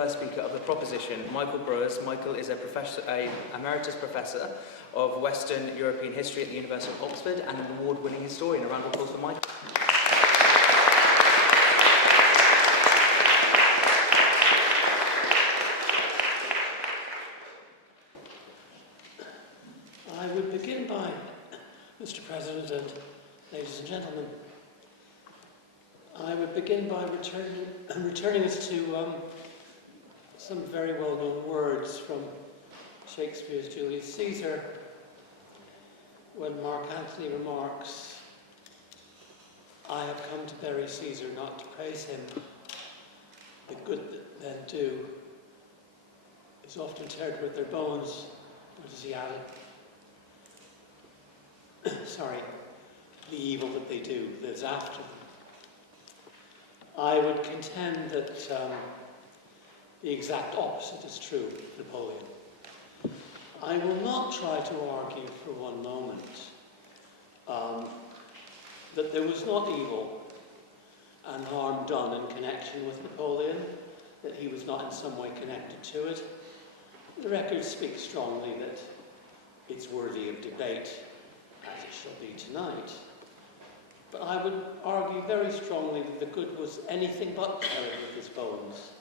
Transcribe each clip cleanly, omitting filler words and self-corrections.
first speaker of the proposition, Michael Brewers. Michael is a emeritus professor of Western European history at the University of Oxford and an award-winning historian. A round of applause for Michael. I would begin by, Mr. President and ladies and gentlemen, I would begin by returning us to some very well-known words from Shakespeare's Julius Caesar, when Mark Antony remarks, "I have come to bury Caesar, not to praise him. The good that men do is often interred with their bones," but as he added, the evil that they do lives after them. I would contend that the exact opposite is true of Napoleon. I will not try to argue for one moment that there was not evil and harm done in connection with Napoleon, that he was not in some way connected to it. The records speak strongly that it's worthy of debate, as it shall be tonight. But I would argue very strongly that the good was anything but buried with his bones,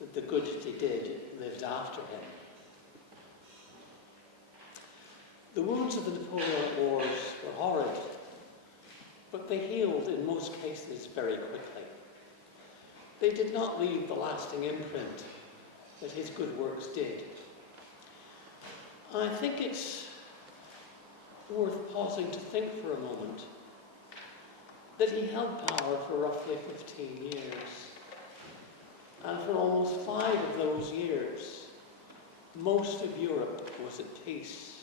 that the good that he did lived after him. The wounds of the Napoleonic Wars were horrid, but they healed in most cases very quickly. They did not leave the lasting imprint that his good works did. I think it's worth pausing to think for a moment that he held power for roughly 15 years. And for almost 5 of those years, most of Europe was at peace.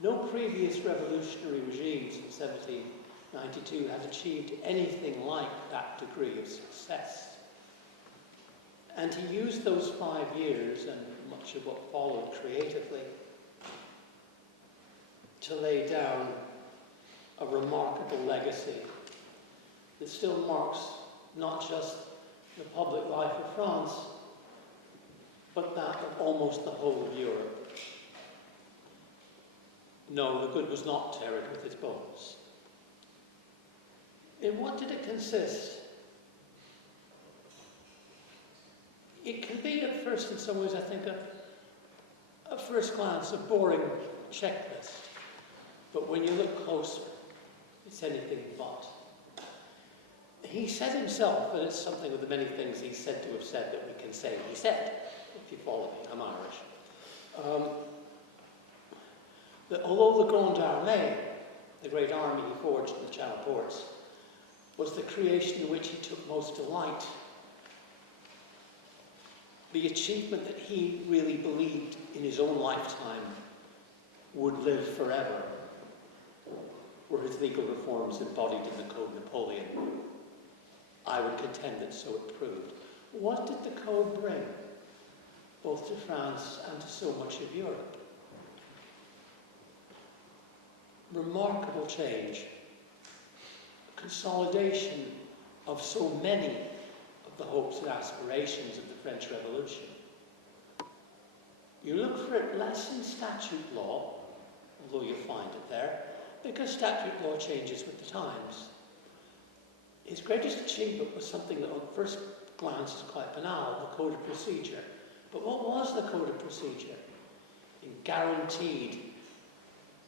No previous revolutionary regime since 1792 had achieved anything like that degree of success. And he used those 5 years, and much of what followed creatively, to lay down a remarkable legacy that still marks not just the public life of France, but that of almost the whole of Europe. No, the good was not interred with his bones. In what did it consist? It can be at first, in some ways, I think, at first glance, a boring checklist. But when you look closer, it's anything but. He said himself, and it's something of the many things he's said to have said that we can say he said, if you follow me, I'm Irish, that although the Grande Armée, the great army he forged in the Channel ports, was the creation in which he took most delight, the achievement that he really believed in his own lifetime would live forever were his legal reforms embodied in the Code Napoleon. I would contend that so it proved. What did the Code bring, both to France and to so much of Europe? Remarkable change, consolidation of so many of the hopes and aspirations of the French Revolution. You look for it less in statute law, although you'll find it there, because statute law changes with the times. His greatest achievement was something that at first glance is quite banal, the Code of Procedure. But what was the Code of Procedure? It guaranteed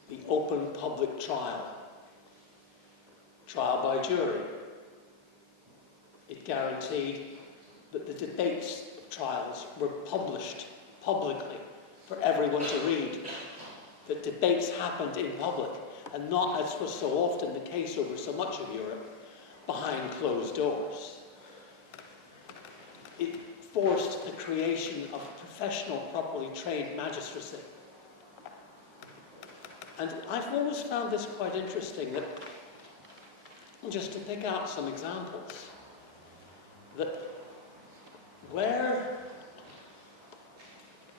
the open public trial by jury. It guaranteed that the debates of trials were published publicly for everyone to read, that debates happened in public, and not, as was so often the case over so much of Europe, behind closed doors. It forced the creation of professional, properly trained magistracy. And I've always found this quite interesting, that, just to pick out some examples, that where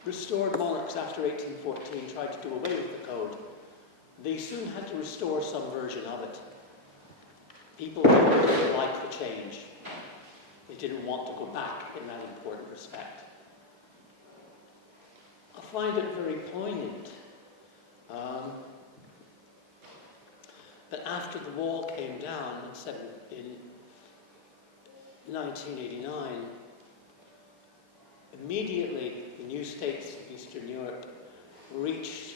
restored monarchs after 1814 tried to do away with the code, they soon had to restore some version of it. People didn't like the change. They didn't want to go back in that important respect. I find it very poignant that after the wall came down in 1989, immediately the new states of Eastern Europe reached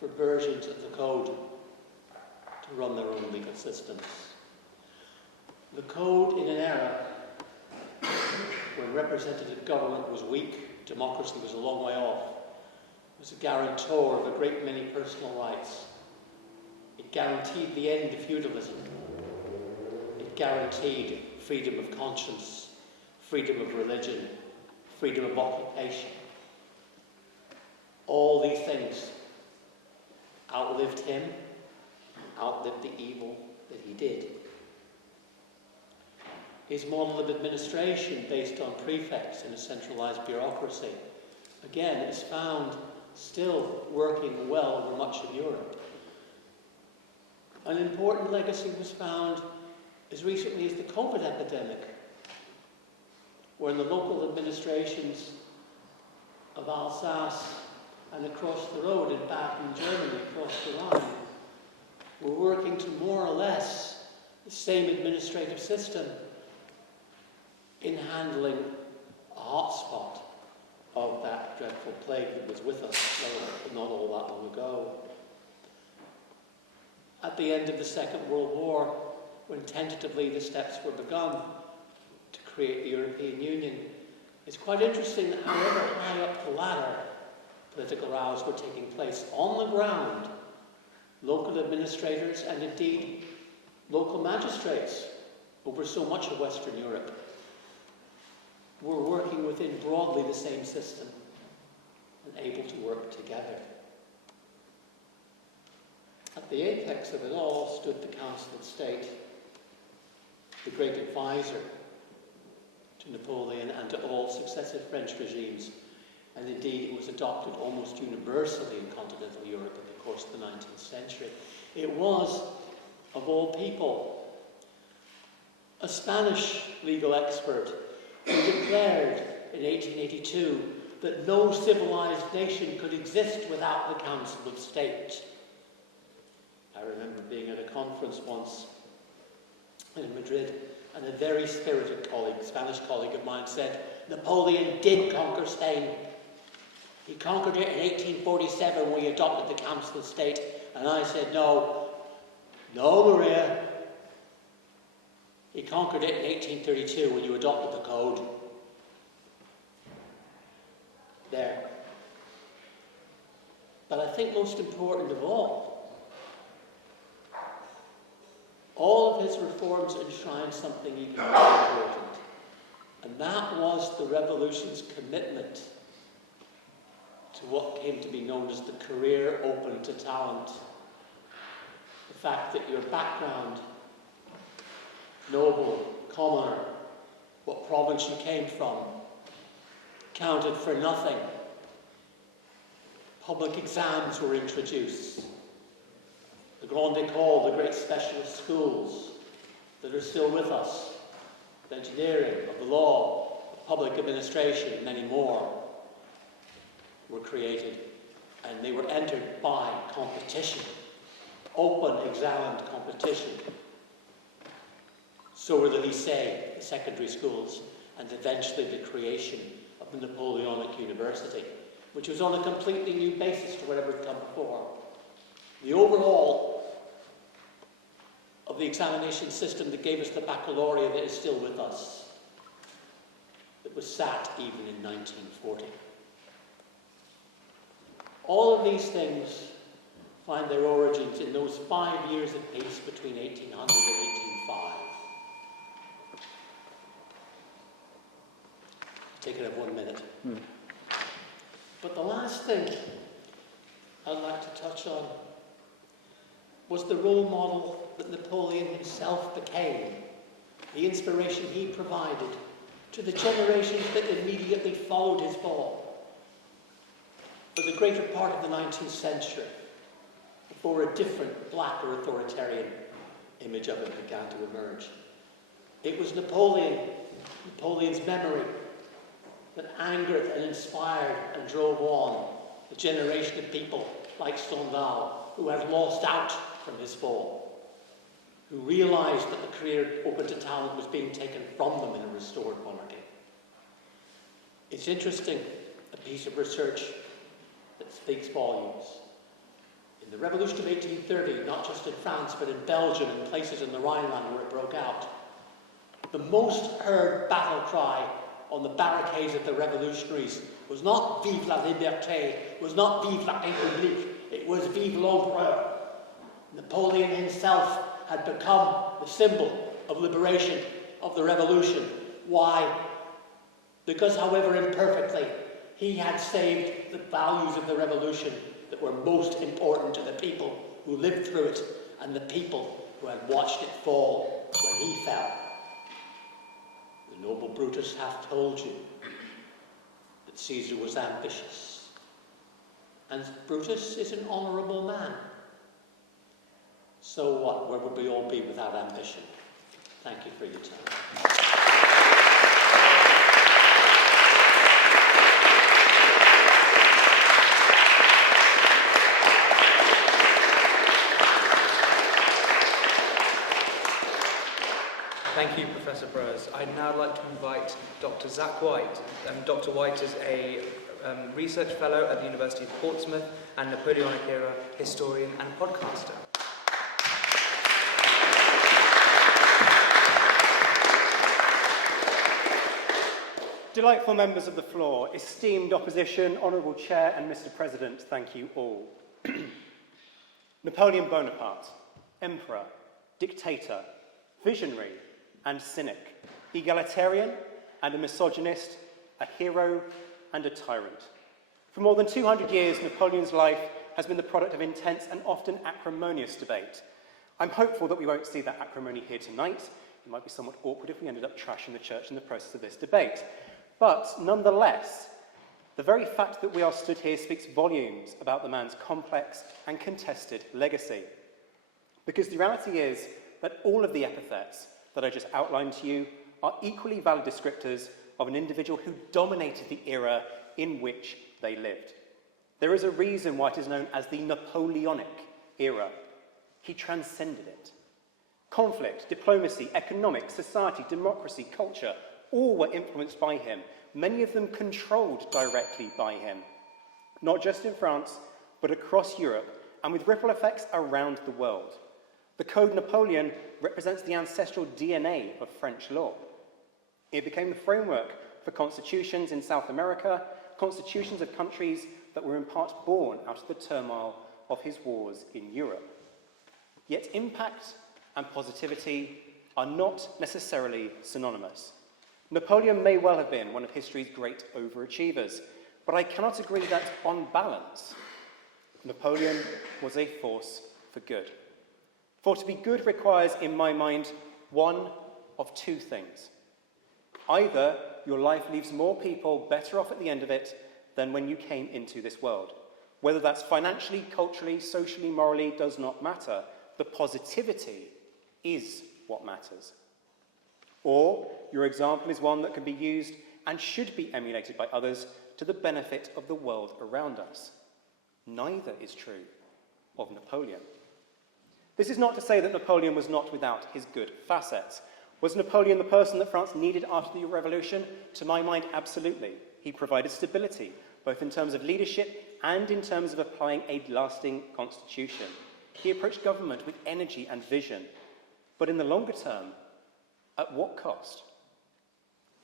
for versions of the code to run their own legal systems. The code, in an era when representative government was weak, democracy was a long way off, was a guarantor of a great many personal rights. It guaranteed the end of feudalism. It guaranteed freedom of conscience, freedom of religion, freedom of occupation. All these things outlived him, outlived the evil that he did. His model of administration, based on prefects in a centralized bureaucracy, again, is found still working well over much of Europe. An important legacy was found as recently as the COVID epidemic, where the local administrations of Alsace and across the road in Baden, Germany, across the Rhine, were working to more or less the same administrative system in handling a hotspot of that dreadful plague that was with us not all that long ago. At the end of the Second World War, when tentatively the steps were begun to create the European Union, it's quite interesting that however high up the ladder political rows were taking place, on the ground, local administrators and indeed local magistrates over so much of Western Europe were working within broadly the same system and able to work together. At the apex of it all stood the Council of State, the great advisor to Napoleon and to all successive French regimes, and indeed it was adopted almost universally in continental Europe in the course of the 19th century. It was, of all people, a Spanish legal expert who declared in 1882 that no civilized nation could exist without the Council of State. I remember being at a conference once in Madrid, and a very spirited colleague, Spanish colleague of mine, said, Napoleon did conquer Spain. He conquered it in 1847 when he adopted the Council of State. And I said, no, Maria. He conquered it in 1832 when you adopted the code. There. But I think most important of all of his reforms enshrined something even more important. And that was the revolution's commitment to what came to be known as the career open to talent. The fact that your background, noble, commoner, what province you came from, counted for nothing. Public exams were introduced. The Grande École, the great specialist schools that are still with us, of engineering, of the law, of public administration, and many more, were created, and they were entered by competition, open examined competition. So were the lycée, the secondary schools, and eventually the creation of the Napoleonic University, which was on a completely new basis to whatever had come before. The overhaul of the examination system that gave us the baccalaureate that is still with us, that was sat even in 1940. All of these things find their origins in those 5 years of peace between 1800 and 1805. Take it up 1 minute. But the last thing I'd like to touch on was the role model that Napoleon himself became, the inspiration he provided to the generations that immediately followed his fall. For the greater part of the 19th century, before a different, blacker authoritarian image of it began to emerge. It was Napoleon Napoleon's memory that angered and inspired and drove on a generation of people like Stendhal who had lost out from his fall, who realised that the career open to talent was being taken from them in a restored monarchy. It's interesting, a piece of research that speaks volumes. In the Revolution of 1830, not just in France, but in Belgium and places in the Rhineland where it broke out, the most heard battle cry on the barricades of the revolutionaries was not Vive la liberté, was not Vive la République, it was Vive l'Empereur. Napoleon himself had become the symbol of liberation, of the revolution. Why? Because, however imperfectly, he had saved the values of the revolution that were most important to the people who lived through it and the people who had watched it fall when he fell. The noble Brutus hath told you that Caesar was ambitious. And Brutus is an honourable man. So what? Where would we all be without ambition? Thank you for your time. Thank you, Professor Burrows. I'd now like to invite Dr. Zack White. Dr. White is a research fellow at the University of Portsmouth and Napoleonic era historian and podcaster. Delightful members of the floor, esteemed opposition, honourable chair and Mr. President, thank you all. Napoleon Bonaparte, emperor, dictator, visionary and cynic, egalitarian and a misogynist, a hero and a tyrant. For more than 200 years, Napoleon's life has been the product of intense and often acrimonious debate. I'm hopeful that we won't see that acrimony here tonight. It might be somewhat awkward if we ended up trashing the church in the process of this debate. But nonetheless, the very fact that we are stood here speaks volumes about the man's complex and contested legacy. Because the reality is that all of the epithets that I just outlined to you are equally valid descriptors of an individual who dominated the era in which they lived. There is a reason why it is known as the Napoleonic era. He transcended it. Conflict, diplomacy, economics, society, democracy, culture, all were influenced by him, many of them controlled directly by him, not just in France, but across Europe, and with ripple effects around the world. The Code Napoleon represents the ancestral DNA of French law. It became the framework for constitutions in South America, constitutions of countries that were in part born out of the turmoil of his wars in Europe. Yet impact and positivity are not necessarily synonymous. Napoleon may well have been one of history's great overachievers, but I cannot agree that, on balance, Napoleon was a force for good. For to be good requires, in my mind, one of two things. Either your life leaves more people better off at the end of it than when you came into this world. Whether that's financially, culturally, socially, morally, does not matter. The positivity is what matters. Or your example is one that can be used and should be emulated by others to the benefit of the world around us. Neither is true of Napoleon. This is not to say that Napoleon was not without his good facets. Was Napoleon the person that France needed after the revolution? To my mind, absolutely. He provided stability, both in terms of leadership and in terms of applying a lasting constitution. He approached government with energy and vision. But in the longer term, at what cost?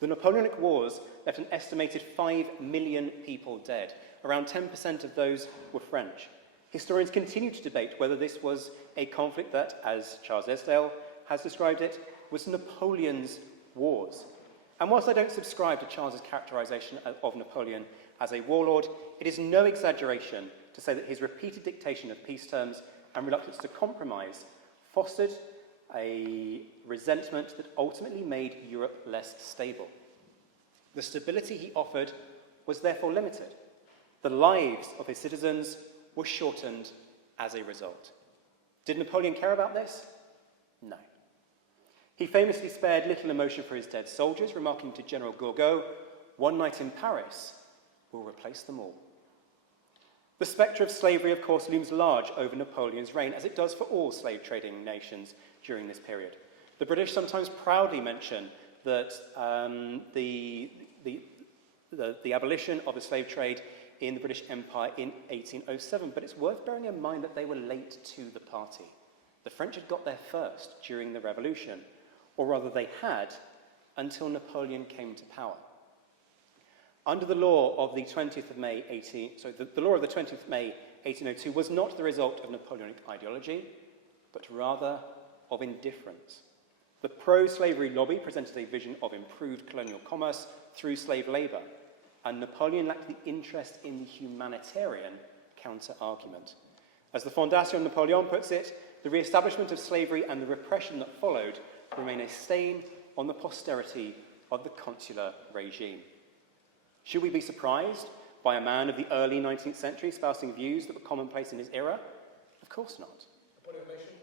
The Napoleonic Wars left an estimated 5 million people dead. Around 10% of those were French. Historians continue to debate whether this was a conflict that, as Charles Esdale has described it, was Napoleon's wars. And whilst I don't subscribe to Charles's characterization of Napoleon as a warlord, it is no exaggeration to say that his repeated dictation of peace terms and reluctance to compromise fostered a resentment that ultimately made Europe less stable. The stability he offered was therefore limited. The lives of his citizens were shortened as a result. Did Napoleon care about this? No. He famously spared little emotion for his dead soldiers, remarking to General Gourgaud, "One night in Paris will replace them all." The spectre of slavery, of course, looms large over Napoleon's reign, as it does for all slave-trading nations during this period. The British sometimes proudly mention that the abolition of the slave trade in the British Empire in 1807, but it's worth bearing in mind that they were late to the party. The French had got there first during the Revolution, or rather they had, until Napoleon came to power. Under the law of the 20th of May, the law of the 20th of May 1802 was not the result of Napoleonic ideology, but rather of indifference. The pro-slavery lobby presented a vision of improved colonial commerce through slave labour, and Napoleon lacked the interest in the humanitarian counter-argument. As the Fondation Napoleon puts it, the re-establishment of slavery and the repression that followed remain a stain on the posterity of the consular regime. Should we be surprised by a man of the early 19th century espousing views that were commonplace in his era? Of course not. A point of omission.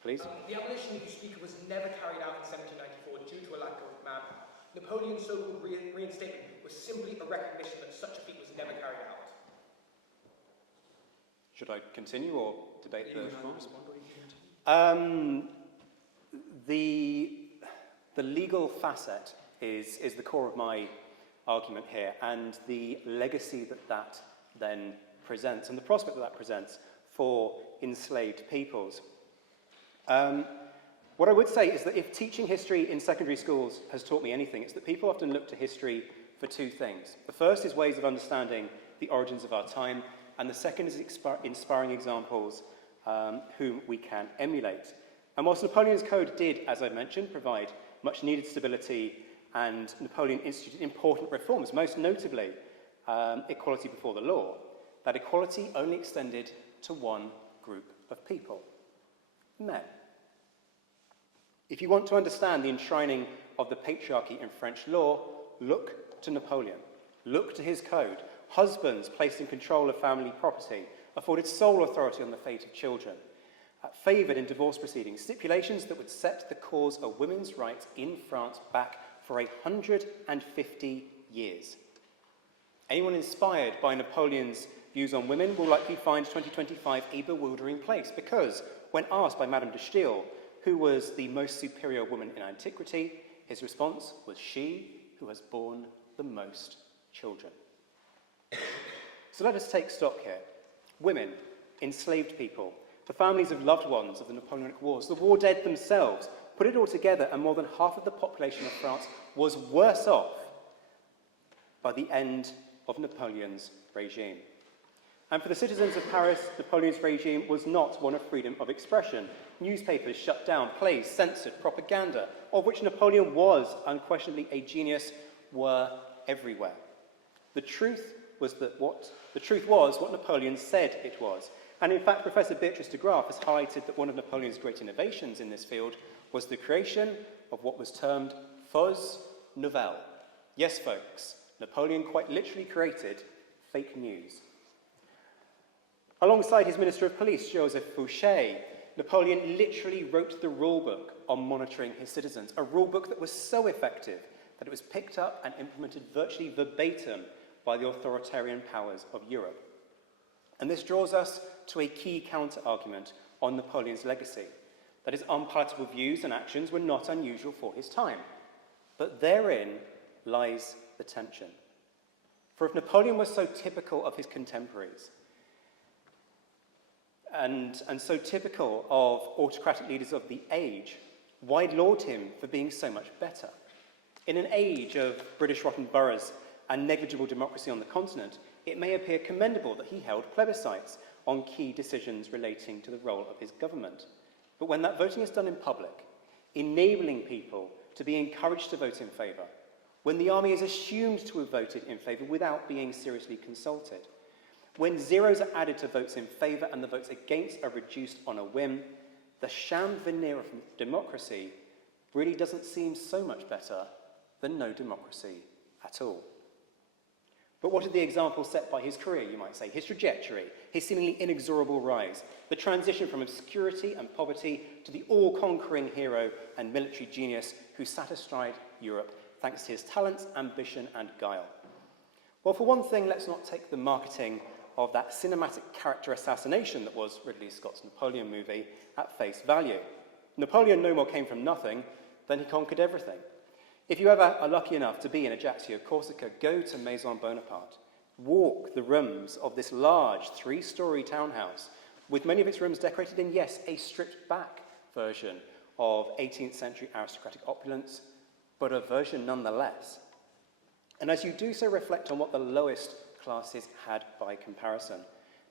Please? The abolition that you speak of was never carried out in 1794 due to a lack of manpower. Napoleon's so-called reinstatement was simply a recognition that such a feat was never carried out. Should I continue or debate the reforms? The legal facet is the core of my argument here, and the legacy that then presents, and the prospect that presents for enslaved peoples. What I would say is that if teaching history in secondary schools has taught me anything, it's that people often look to history for two things. The first is ways of understanding the origins of our time, and the second is inspiring examples whom we can emulate. And whilst Napoleon's code did, as I mentioned, provide much needed stability, and Napoleon instituted important reforms, most notably equality before the law, that equality only extended to one group of people: men. If you want to understand the enshrining of the patriarchy in French law, look to Napoleon. Look to his code. Husbands placed in control of family property, afforded sole authority on the fate of children, favoured in divorce proceedings, stipulations that would set the cause of women's rights in France back for 150 years. Anyone inspired by Napoleon's views on women will likely find 2025 a bewildering place, because when asked by Madame de Staël who was the most superior woman in antiquity, his response was she who has borne the most children. So let us take stock here. Women, enslaved people, the families of loved ones of the Napoleonic Wars, the war dead themselves. Put it all together, and more than half of the population of France was worse off by the end of Napoleon's regime. And for the citizens of Paris, Napoleon's regime was not one of freedom of expression. Newspapers shut down, plays censored, propaganda, of which Napoleon was unquestionably a genius, were everywhere. The truth was what Napoleon said it was. And in fact, Professor Beatrice de Graaf has highlighted that one of Napoleon's great innovations in this field was the creation of what was termed fausse nouvelle. Yes, folks, Napoleon quite literally created fake news. Alongside his Minister of Police, Joseph Fouché, Napoleon literally wrote the rulebook on monitoring his citizens, a rulebook that was so effective that it was picked up and implemented virtually verbatim by the authoritarian powers of Europe. And this draws us to a key counter-argument on Napoleon's legacy, that his unpalatable views and actions were not unusual for his time. But therein lies the tension. For if Napoleon was so typical of his contemporaries, and so typical of autocratic leaders of the age, why laud him for being so much better? In an age of British rotten boroughs and negligible democracy on the continent, it may appear commendable that he held plebiscites on key decisions relating to the role of his government. But when that voting is done in public, enabling people to be encouraged to vote in favour, when the army is assumed to have voted in favour without being seriously consulted, when zeros are added to votes in favour and the votes against are reduced on a whim, the sham veneer of democracy really doesn't seem so much better than no democracy at all. But what are the examples set by his career, you might say? His trajectory, his seemingly inexorable rise, the transition from obscurity and poverty to the all-conquering hero and military genius who sat astride Europe thanks to his talents, ambition, and guile. Well, for one thing, let's not take the marketing of that cinematic character assassination that was Ridley Scott's Napoleon movie at face value. Napoleon no more came from nothing than he conquered everything. If you ever are lucky enough to be in Ajaccio, Corsica, go to Maison Bonaparte. Walk the rooms of this large 3-story townhouse, with many of its rooms decorated in, yes, a stripped-back version of 18th century aristocratic opulence, but a version nonetheless. And as you do so, reflect on what the lowest classes had by comparison.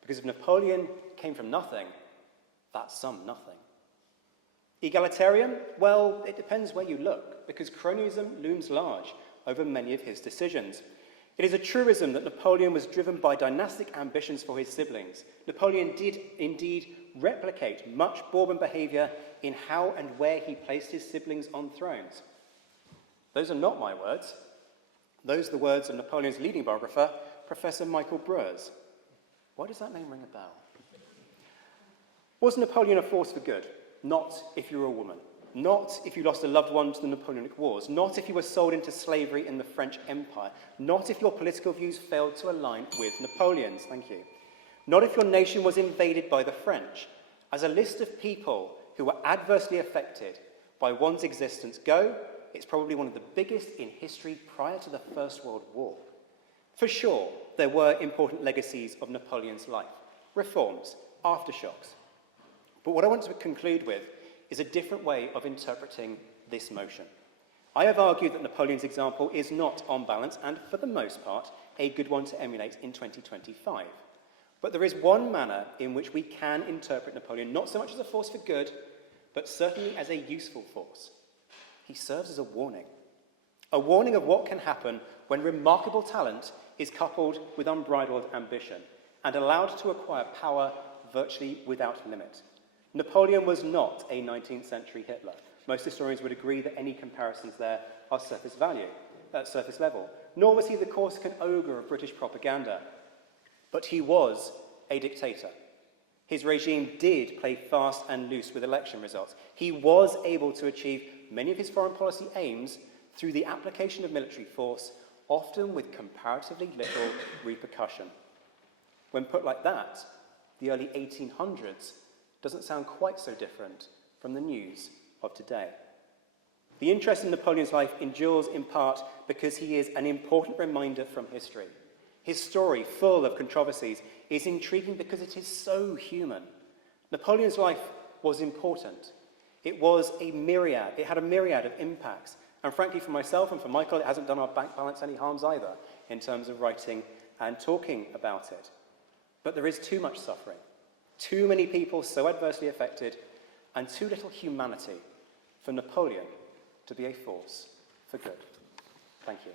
Because if Napoleon came from nothing, that's some nothing. Egalitarian? Well, it depends where you look, because cronyism looms large over many of his decisions. It is a truism that Napoleon was driven by dynastic ambitions for his siblings. Napoleon did indeed replicate much Bourbon behaviour in how and where he placed his siblings on thrones. Those are not my words. Those are the words of Napoleon's leading biographer, Professor Michael Breurs. Why does that name ring a bell? Was Napoleon a force for good? Not if you were a woman. Not if you lost a loved one to the Napoleonic Wars. Not if you were sold into slavery in the French Empire. Not if your political views failed to align with Napoleon's. Thank you. Not if your nation was invaded by the French. As a list of people who were adversely affected by one's existence go, it's probably one of the biggest in history prior to the First World War. For sure, there were important legacies of Napoleon's life. Reforms, aftershocks. But what I want to conclude with is a different way of interpreting this motion. I have argued that Napoleon's example is not, on balance, and for the most part, a good one to emulate in 2025. But there is one manner in which we can interpret Napoleon not so much as a force for good, but certainly as a useful force. He serves as a warning of what can happen when remarkable talent is coupled with unbridled ambition and allowed to acquire power virtually without limit. Napoleon was not a 19th century Hitler. Most historians would agree that any comparisons there are surface level. Nor was he the Corsican ogre of British propaganda. But he was a dictator. His regime did play fast and loose with election results. He was able to achieve many of his foreign policy aims through the application of military force, often with comparatively little repercussion. When put like that, the early 1800s doesn't sound quite so different from the news of today. The interest in Napoleon's life endures in part because he is an important reminder from history. His story, full of controversies, is intriguing because it is so human. Napoleon's life was important. It had a myriad of impacts. And frankly, for myself and for Michael, it hasn't done our bank balance any harms either in terms of writing and talking about it. But there is too much suffering. Too many people so adversely affected, and too little humanity for Napoleon to be a force for good. Thank you.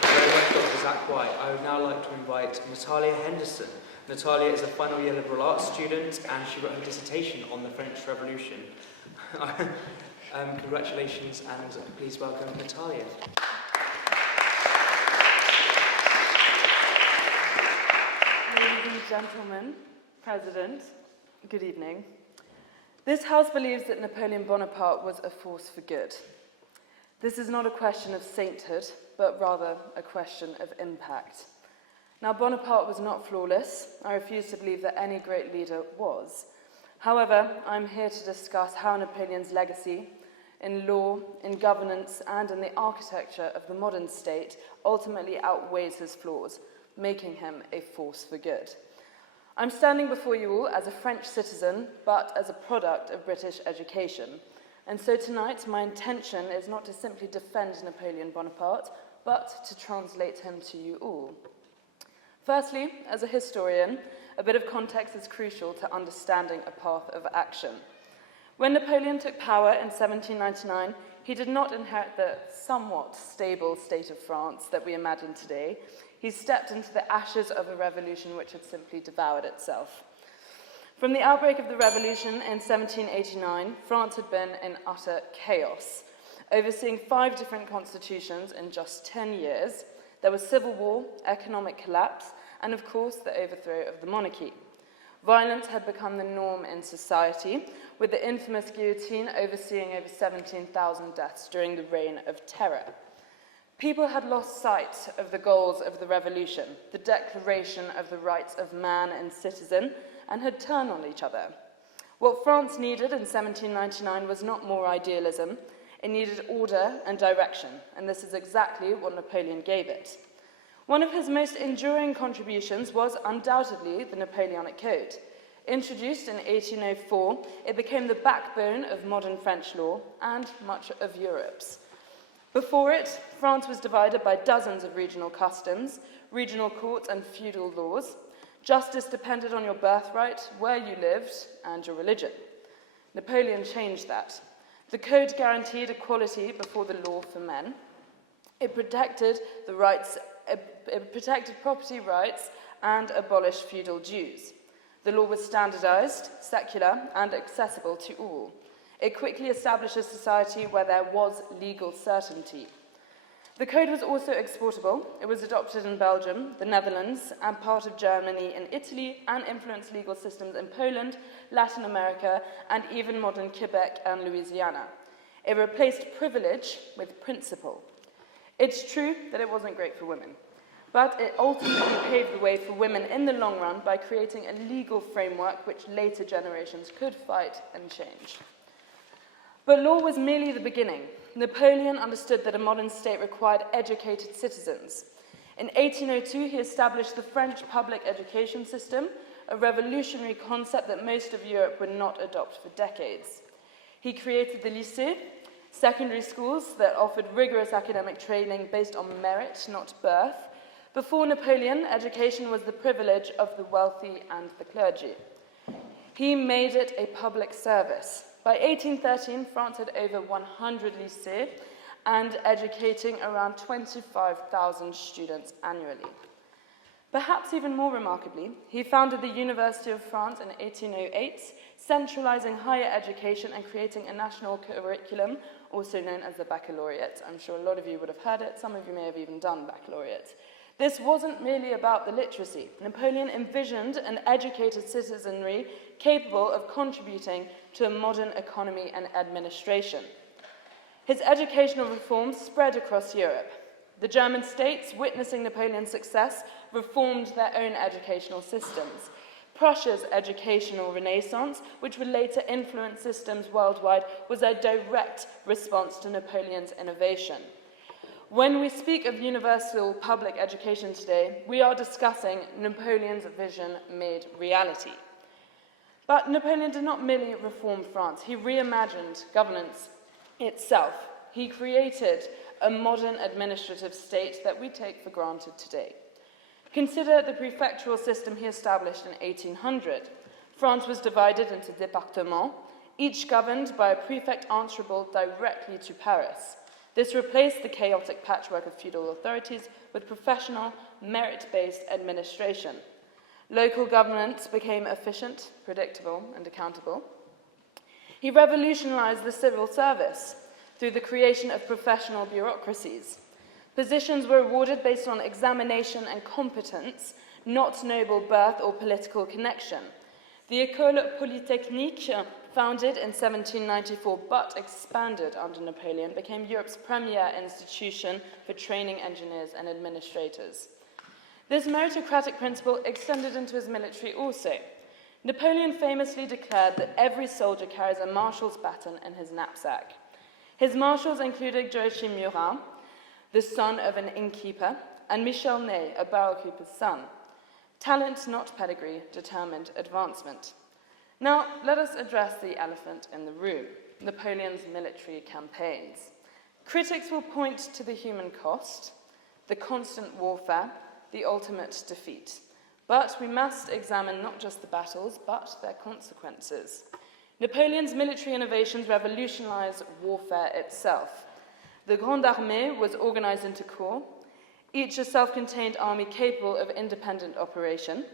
Very much, Dr. Zack White. I would now like to invite Natalia Henderson. Natalia is a final year liberal arts student and she wrote her dissertation on the French Revolution. Congratulations and please welcome Natalia. Ladies and gentlemen, President, good evening. This House believes that Napoleon Bonaparte was a force for good. This is not a question of sainthood, but rather a question of impact. Now, Bonaparte was not flawless. I refuse to believe that any great leader was. However, I'm here to discuss how Napoleon's legacy in law, in governance, and in the architecture of the modern state ultimately outweighs his flaws, making him a force for good. I'm standing before you all as a French citizen, but as a product of British education. And so tonight, my intention is not to simply defend Napoleon Bonaparte, but to translate him to you all. Firstly, as a historian, a bit of context is crucial to understanding a path of action. When Napoleon took power in 1799, he did not inherit the somewhat stable state of France that we imagine today. He stepped into the ashes of a revolution which had simply devoured itself. From the outbreak of the revolution in 1789, France had been in utter chaos, overseeing 5 different constitutions in just 10 years. There was civil war, economic collapse, and of course the overthrow of the monarchy. Violence had become the norm in society, with the infamous guillotine overseeing over 17,000 deaths during the Reign of Terror. People had lost sight of the goals of the revolution, the declaration of the rights of man and citizen, and had turned on each other. What France needed in 1799 was not more idealism, it needed order and direction, and this is exactly what Napoleon gave it. One of his most enduring contributions was undoubtedly the Napoleonic Code. Introduced in 1804, it became the backbone of modern French law and much of Europe's. Before it, France was divided by dozens of regional customs, regional courts, and feudal laws. Justice depended on your birthright, where you lived, and your religion. Napoleon changed that. The code guaranteed equality before the law for men. It protected property rights and abolished feudal dues. The law was standardized, secular, and accessible to all. It quickly established a society where there was legal certainty. The code was also exportable. It was adopted in Belgium, the Netherlands, and part of Germany and Italy, and influenced legal systems in Poland, Latin America, and even modern Quebec and Louisiana. It replaced privilege with principle. It's true that it wasn't great for women, but it ultimately paved the way for women in the long run by creating a legal framework which later generations could fight and change. But law was merely the beginning. Napoleon understood that a modern state required educated citizens. In 1802, he established the French public education system, a revolutionary concept that most of Europe would not adopt for decades. He created the lycée, secondary schools that offered rigorous academic training based on merit, not birth. Before Napoleon, education was the privilege of the wealthy and the clergy. He made it a public service. By 1813, France had over 100 lycées and educating around 25,000 students annually. Perhaps even more remarkably, he founded the University of France in 1808, centralizing higher education and creating a national curriculum, also known as the baccalaureate. I'm sure a lot of you would have heard it. Some of you may have even done baccalaureate. This wasn't merely about the literacy. Napoleon envisioned an educated citizenry capable of contributing to a modern economy and administration. His educational reforms spread across Europe. The German states, witnessing Napoleon's success, reformed their own educational systems. Prussia's educational renaissance, which would later influence systems worldwide, was a direct response to Napoleon's innovation. When we speak of universal public education today, we are discussing Napoleon's vision made reality. But Napoleon did not merely reform France, he reimagined governance itself. He created a modern administrative state that we take for granted today. Consider the prefectural system he established in 1800. France was divided into départements, each governed by a prefect answerable directly to Paris. This replaced the chaotic patchwork of feudal authorities with professional, merit-based administration. Local governments became efficient, predictable, and accountable. He revolutionized the civil service through the creation of professional bureaucracies. Positions were awarded based on examination and competence, not noble birth or political connection. The École Polytechnique, founded in 1794 but expanded under Napoleon, became Europe's premier institution for training engineers and administrators. This meritocratic principle extended into his military also. Napoleon famously declared that every soldier carries a marshal's baton in his knapsack. His marshals included Joachim Murat, the son of an innkeeper, and Michel Ney, a barrel keeper's son. Talent, not pedigree, determined advancement. Now, let us address the elephant in the room, Napoleon's military campaigns. Critics will point to the human cost, the constant warfare, the ultimate defeat. But we must examine not just the battles, but their consequences. Napoleon's military innovations revolutionized warfare itself. The Grande Armée was organized into corps, each a self-contained army capable of independent operation.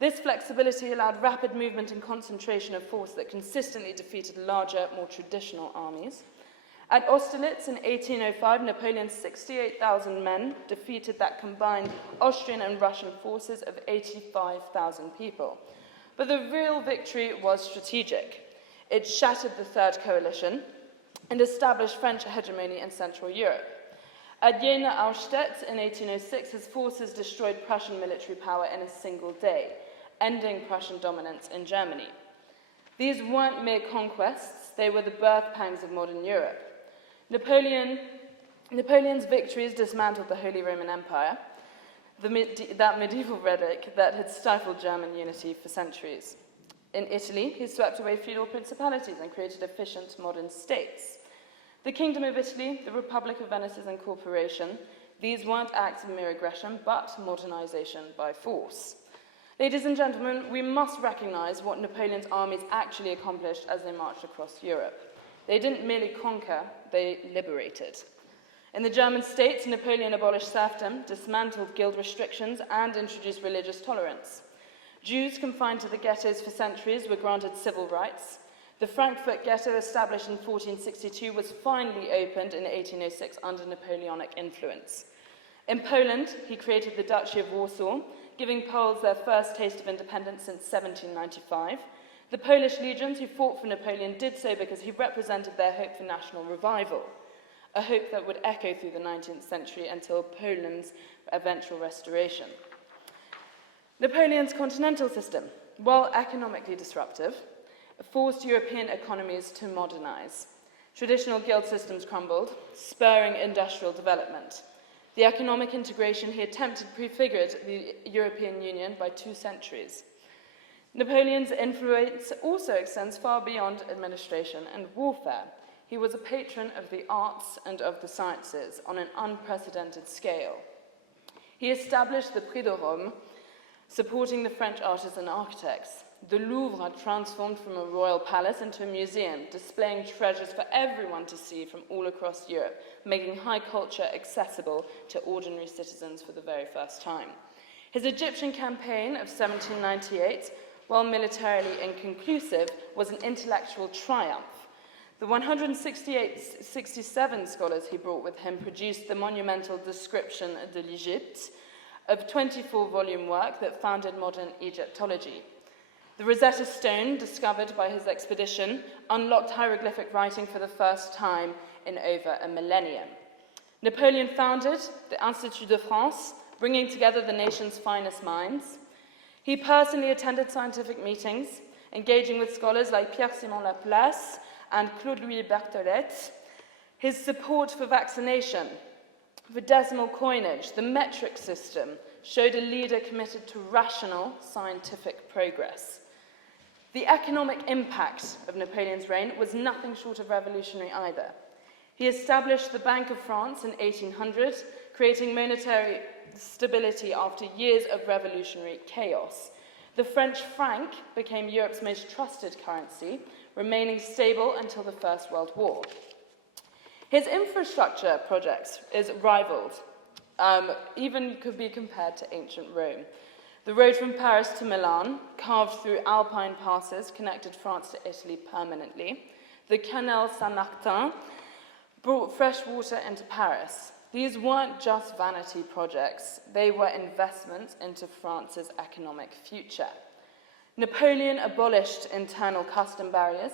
This flexibility allowed rapid movement and concentration of force that consistently defeated larger, more traditional armies. At Austerlitz in 1805, Napoleon's 68,000 men defeated that combined Austrian and Russian forces of 85,000 people. But the real victory was strategic. It shattered the Third Coalition and established French hegemony in Central Europe. At Jena-Austerlitz in 1806, his forces destroyed Prussian military power in a single day, ending Prussian dominance in Germany. These weren't mere conquests, they were the birth pangs of modern Europe. Napoleon's victories dismantled the Holy Roman Empire, that medieval relic that had stifled German unity for centuries. In Italy, he swept away feudal principalities and created efficient modern states. The Kingdom of Italy, the Republic of Venice's incorporation, these weren't acts of mere aggression, but modernization by force. Ladies and gentlemen, we must recognize what Napoleon's armies actually accomplished as they marched across Europe. They didn't merely conquer, they liberated. In the German states, Napoleon abolished serfdom, dismantled guild restrictions, and introduced religious tolerance. Jews confined to the ghettos for centuries were granted civil rights. The Frankfurt ghetto, established in 1462, was finally opened in 1806 under Napoleonic influence. In Poland, he created the Duchy of Warsaw, giving Poles their first taste of independence since 1795. The Polish legions who fought for Napoleon did so because he represented their hope for national revival, a hope that would echo through the 19th century until Poland's eventual restoration. Napoleon's continental system, while economically disruptive, forced European economies to modernize. Traditional guild systems crumbled, spurring industrial development. The economic integration he attempted prefigured the European Union by 2 centuries. Napoleon's influence also extends far beyond administration and warfare. He was a patron of the arts and of the sciences on an unprecedented scale. He established the Prix de Rome, supporting the French artists and architects. The Louvre transformed from a royal palace into a museum, displaying treasures for everyone to see from all across Europe, making high culture accessible to ordinary citizens for the very first time. His Egyptian campaign of 1798, while militarily inconclusive, was an intellectual triumph. The 167 scholars he brought with him produced the monumental Description de l'Égypte, a 24-volume work that founded modern Egyptology. The Rosetta Stone, discovered by his expedition, unlocked hieroglyphic writing for the first time in over a millennium. Napoleon founded the Institut de France, bringing together the nation's finest minds. He personally attended scientific meetings, engaging with scholars like Pierre-Simon Laplace and Claude-Louis Berthollet. His support for vaccination, for decimal coinage, the metric system, showed a leader committed to rational scientific progress. The economic impact of Napoleon's reign was nothing short of revolutionary either. He established the Bank of France in 1800, creating monetary stability after years of revolutionary chaos. The French franc became Europe's most trusted currency, remaining stable until the First World War. His infrastructure projects is rivaled, even could be compared to ancient Rome. The road from Paris to Milan, carved through alpine passes, connected France to Italy permanently. The Canal Saint-Martin brought fresh water into Paris. These weren't just vanity projects, they were investments into France's economic future. Napoleon abolished internal custom barriers,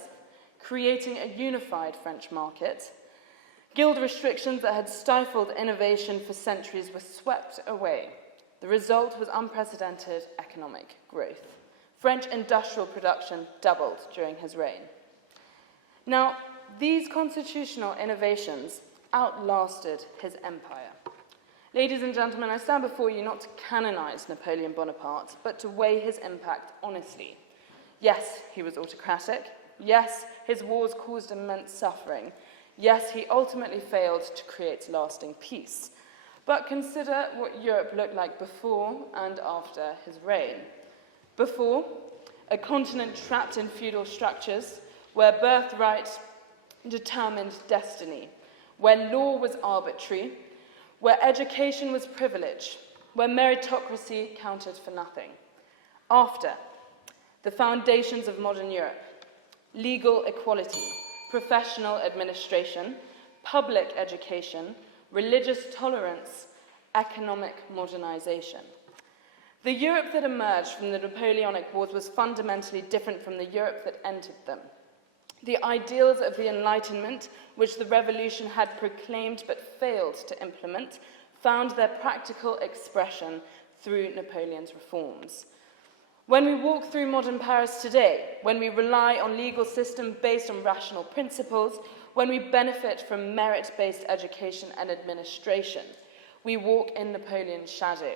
creating a unified French market. Guild restrictions that had stifled innovation for centuries were swept away. The result was unprecedented economic growth. French industrial production doubled during his reign. Now, these constitutional innovations outlasted his empire. Ladies and gentlemen, I stand before you not to canonize Napoleon Bonaparte, but to weigh his impact honestly. Yes, he was autocratic. Yes, his wars caused immense suffering. Yes, he ultimately failed to create lasting peace. But consider what Europe looked like before and after his reign. Before, a continent trapped in feudal structures, where birthright determined destiny, where law was arbitrary, where education was privilege, where meritocracy counted for nothing. After, the foundations of modern Europe: legal equality, professional administration, public education, religious tolerance, economic modernization. The Europe that emerged from the Napoleonic Wars was fundamentally different from the Europe that entered them. The ideals of the Enlightenment, which the Revolution had proclaimed but failed to implement, found their practical expression through Napoleon's reforms. When we walk through modern Paris today, when we rely on legal systems based on rational principles, when we benefit from merit-based education and administration, we walk in Napoleon's shadow.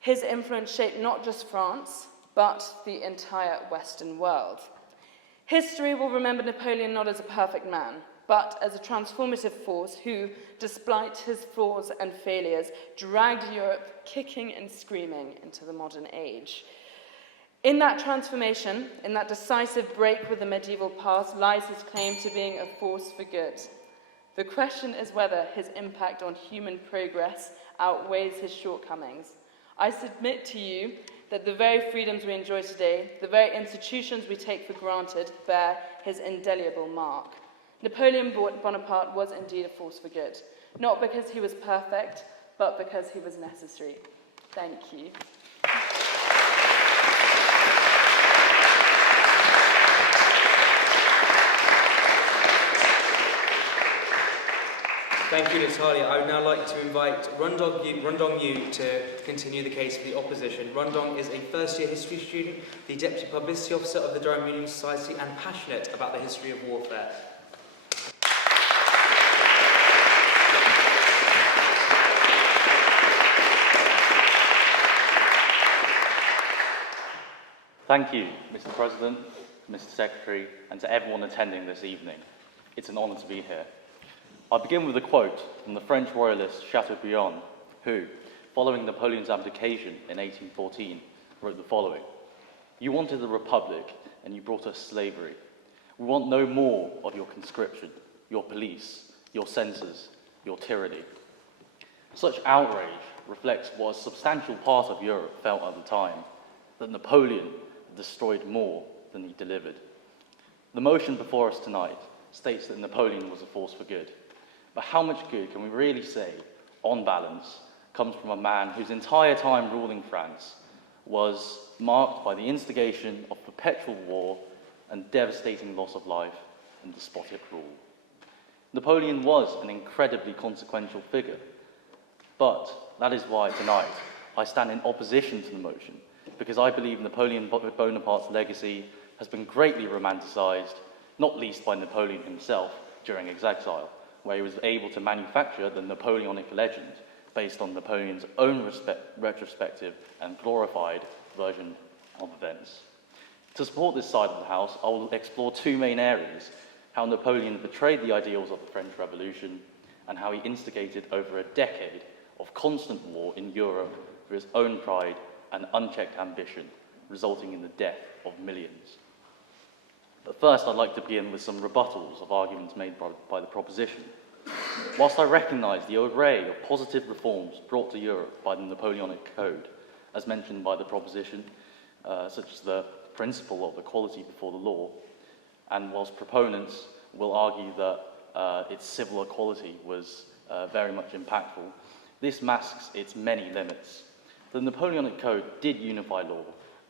His influence shaped not just France, but the entire Western world. History will remember Napoleon not as a perfect man, but as a transformative force who, despite his flaws and failures, dragged Europe kicking and screaming into the modern age. In that transformation, in that decisive break with the medieval past, lies his claim to being a force for good. The question is whether his impact on human progress outweighs his shortcomings. I submit to you that the very freedoms we enjoy today, the very institutions we take for granted, bear his indelible mark. Napoleon Bonaparte was indeed a force for good, not because he was perfect, but because he was necessary. Thank you. Thank you, Natalia. I would now like to invite Rundong Yu to continue the case for the opposition. Rundong is a first-year history student, the Deputy Publicity Officer of the Durham Union Society, and passionate about the history of warfare. Thank you, Mr. President, Mr. Secretary, and to everyone attending this evening. It's an honour to be here. I'll begin with a quote from the French royalist Chateaubriand, who, following Napoleon's abdication in 1814, wrote the following: "You wanted a republic, and you brought us slavery. We want no more of your conscription, your police, your censors, your tyranny." Such outrage reflects what a substantial part of Europe felt at the time, that Napoleon destroyed more than he delivered. The motion before us tonight states that Napoleon was a force for good. But how much good can we really say, on balance, comes from a man whose entire time ruling France was marked by the instigation of perpetual war and devastating loss of life and despotic rule? Napoleon was an incredibly consequential figure, but that is why tonight I stand in opposition to the motion, because I believe Napoleon Bonaparte's legacy has been greatly romanticised, not least by Napoleon himself during his exile, where he was able to manufacture the Napoleonic legend based on Napoleon's own retrospective and glorified version of events. To support this side of the House, I will explore two main areas: how Napoleon betrayed the ideals of the French Revolution, and how he instigated over a decade of constant war in Europe for his own pride and unchecked ambition, resulting in the death of millions. But first, I'd like to begin with some rebuttals of arguments made by the proposition. Whilst I recognise the array of positive reforms brought to Europe by the Napoleonic Code, as mentioned by the proposition, such as the principle of equality before the law, and whilst proponents will argue that its civil equality was very much impactful, this masks its many limits. The Napoleonic Code did unify law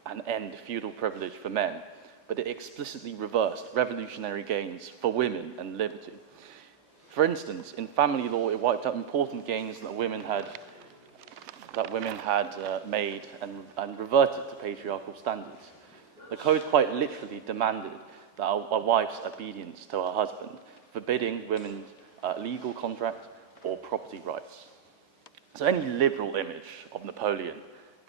and end feudal privilege for men, but it explicitly reversed revolutionary gains for women and liberty. For instance, in family law, it wiped out important gains that women had made and reverted to patriarchal standards. The Code quite literally demanded that a wife's obedience to her husband, forbidding women's legal contract or property rights. So any liberal image of Napoleon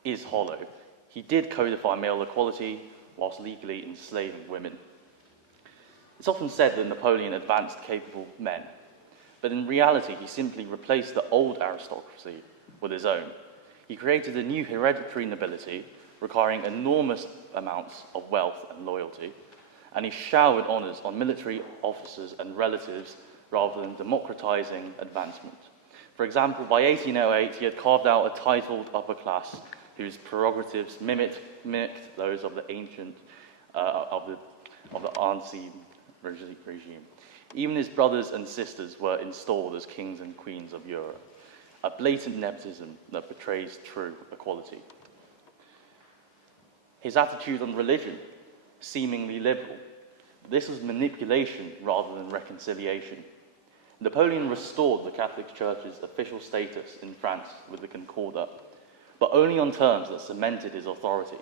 is hollow. He did codify male equality whilst legally enslaving women. It's often said that Napoleon advanced capable men, but in reality he simply replaced the old aristocracy with his own. He created a new hereditary nobility requiring enormous amounts of wealth and loyalty, and he showered honours on military officers and relatives rather than democratising advancement. For example, by 1808 he had carved out a titled upper class whose prerogatives mimicked those of the ancient, of the ancien regime. Even his brothers and sisters were installed as kings and queens of Europe, a blatant nepotism that betrays true equality. His attitude on religion, seemingly liberal, this was manipulation rather than reconciliation. Napoleon restored the Catholic Church's official status in France with the Concordat, but only on terms that cemented his authority.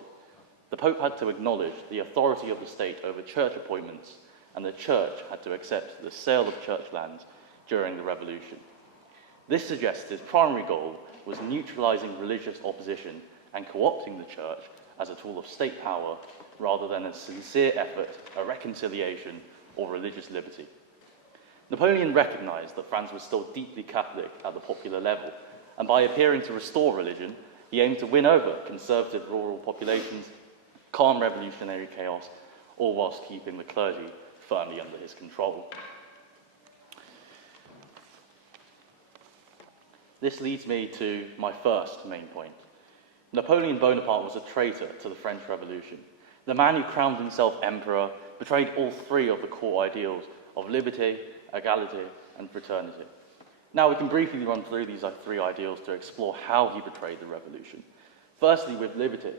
The Pope had to acknowledge the authority of the state over church appointments, and the Church had to accept the sale of church lands during the Revolution. This suggests his primary goal was neutralizing religious opposition and co-opting the Church as a tool of state power rather than a sincere effort at reconciliation or religious liberty. Napoleon recognized that France was still deeply Catholic at the popular level, and by appearing to restore religion, he aimed to win over conservative rural populations, calm revolutionary chaos, all whilst keeping the clergy firmly under his control. This leads me to my first main point. Napoleon Bonaparte was a traitor to the French Revolution. The man who crowned himself emperor betrayed all three of the core ideals of liberty, equality, and fraternity. Now we can briefly run through these three ideals to explore how he betrayed the revolution. Firstly, with liberty,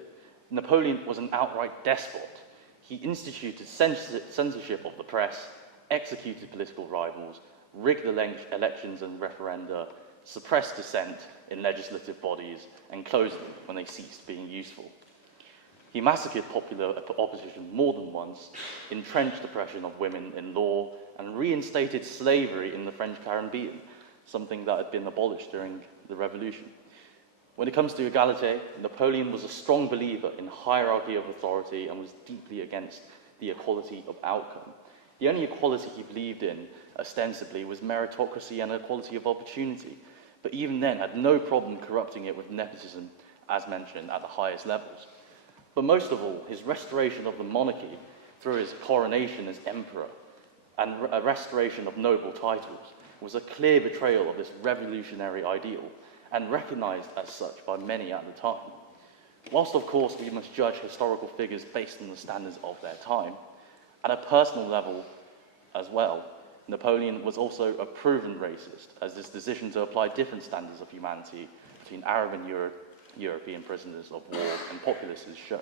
Napoleon was an outright despot. He instituted censorship of the press, executed political rivals, rigged elections and referenda, suppressed dissent in legislative bodies, and closed them when they ceased being useful. He massacred popular opposition more than once, entrenched oppression of women in law, and reinstated slavery in the French Caribbean, something that had been abolished during the Revolution. When it comes to equality, Napoleon was a strong believer in hierarchy of authority and was deeply against the equality of outcome. The only equality he believed in, ostensibly, was meritocracy and equality of opportunity, but even then had no problem corrupting it with nepotism, as mentioned, at the highest levels. But most of all, his restoration of the monarchy through his coronation as emperor and a restoration of noble titles was a clear betrayal of this revolutionary ideal and recognised as such by many at the time. Whilst, of course, we must judge historical figures based on the standards of their time, at a personal level as well, Napoleon was also a proven racist, as this decision to apply different standards of humanity between Arab and European prisoners of war and populists show.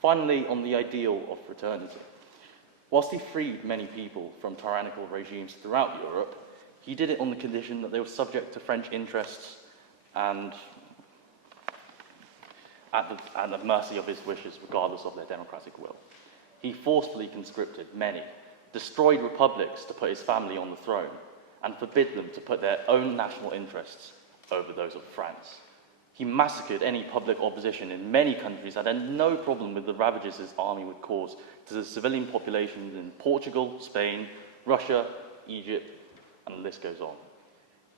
Finally, on the ideal of fraternity. Whilst he freed many people from tyrannical regimes throughout Europe, he did it on the condition that they were subject to French interests and at the mercy of his wishes, regardless of their democratic will. He forcefully conscripted many, destroyed republics to put his family on the throne, and forbid them to put their own national interests over those of France. He massacred any public opposition in many countries and had no problem with the ravages his army would cause to the civilian populations in Portugal, Spain, Russia, Egypt, and the list goes on.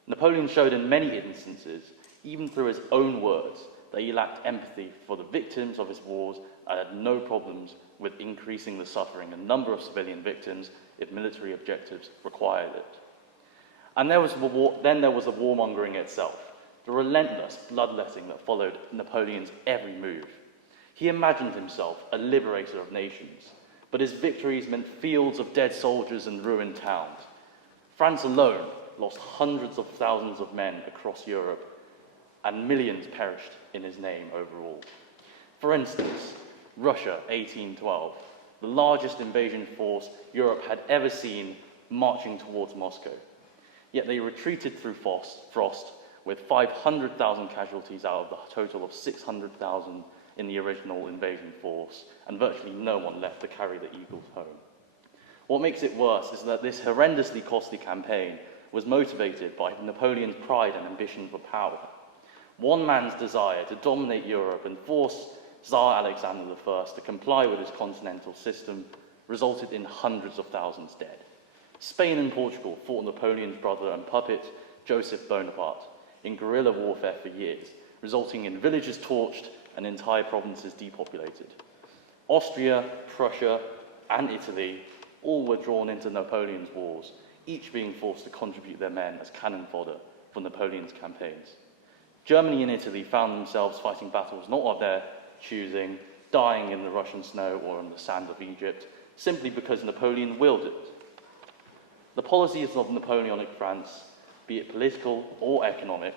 Napoleon showed in many instances, even through his own words, that he lacked empathy for the victims of his wars and had no problems with increasing the suffering and number of civilian victims if military objectives required it. And then there was the warmongering itself, the relentless bloodletting that followed Napoleon's every move. He imagined himself a liberator of nations, but his victories meant fields of dead soldiers and ruined towns. France alone lost hundreds of thousands of men across Europe, and millions perished in his name overall. For instance, Russia, 1812, the largest invasion force Europe had ever seen marching towards Moscow. Yet they retreated through frost with 500,000 casualties out of the total of 600,000 in the original invasion force, and virtually no one left to carry the Eagles home. What makes it worse is that this horrendously costly campaign was motivated by Napoleon's pride and ambition for power. One man's desire to dominate Europe and force Tsar Alexander I to comply with his continental system resulted in hundreds of thousands dead. Spain and Portugal fought Napoleon's brother and puppet, Joseph Bonaparte, in guerrilla warfare for years, resulting in villages torched and entire provinces depopulated. Austria, Prussia, and Italy all were drawn into Napoleon's wars, each being forced to contribute their men as cannon fodder for Napoleon's campaigns. Germany and Italy found themselves fighting battles not of their choosing, dying in the Russian snow or in the sand of Egypt, simply because Napoleon willed it. The policies of Napoleonic France, be it political or economic,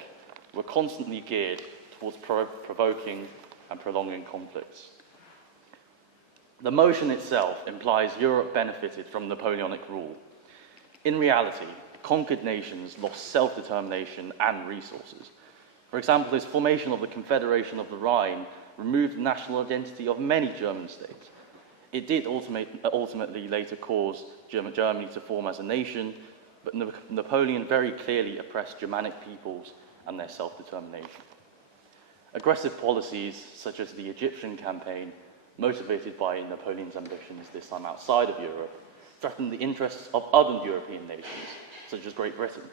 were constantly geared towards provoking and prolonging conflicts. The motion itself implies Europe benefited from Napoleonic rule. In reality, conquered nations lost self-determination and resources. For example, his formation of the Confederation of the Rhine removed the national identity of many German states. It did ultimately later cause Germany to form as a nation, but Napoleon very clearly oppressed Germanic peoples and their self-determination. Aggressive policies, such as the Egyptian campaign, motivated by Napoleon's ambitions, this time outside of Europe, threatened the interests of other European nations, such as Great Britain.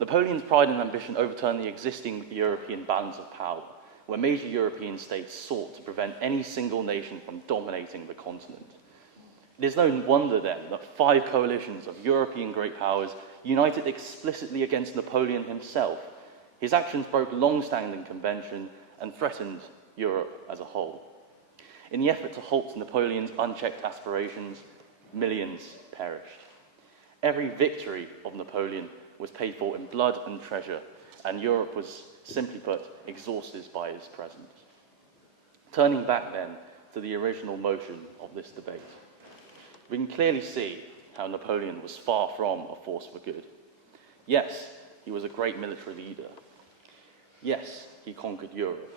Napoleon's pride and ambition overturned the existing European balance of power, where major European states sought to prevent any single nation from dominating the continent. It is no wonder, then, that 5 coalitions of European great powers united explicitly against Napoleon himself. His actions broke long-standing convention and threatened Europe as a whole. In the effort to halt Napoleon's unchecked aspirations, millions perished. Every victory of Napoleon was paid for in blood and treasure, and Europe was, simply put, exhausted by his presence. Turning back then to the original motion of this debate, we can clearly see how Napoleon was far from a force for good. Yes, he was a great military leader. Yes, he conquered Europe,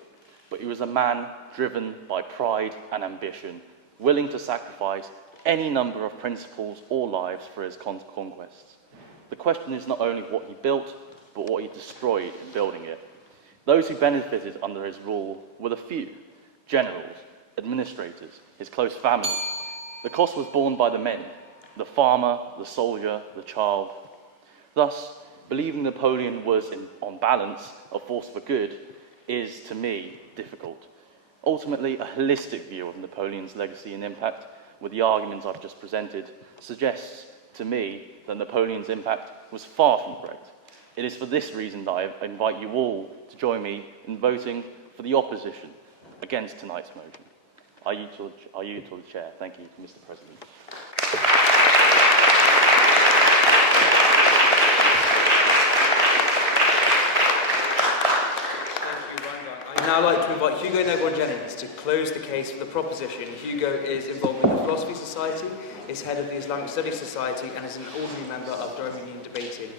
but he was a man driven by pride and ambition, willing to sacrifice any number of principles or lives for his conquests. The question is not only what he built, but what he destroyed in building it. Those who benefited under his rule were the few: generals, administrators, his close family. The cost was borne by the men, the farmer, the soldier, the child. Thus, believing Napoleon was, on balance, a force for good is, to me, difficult. Ultimately, a holistic view of Napoleon's legacy and impact, with the arguments I've just presented, suggests to me that Napoleon's impact was far from great. It is for this reason that I invite you all to join me in voting for the opposition against tonight's motion. I yield to the chair. Thank you, Mr. President. I'd now like to invite Hugo Negròn-Jennings to close the case for the proposition. Hugo is involved with the Philosophy Society, is head of the Islamic Studies Society, and is an ordinary member of Durham Union Debating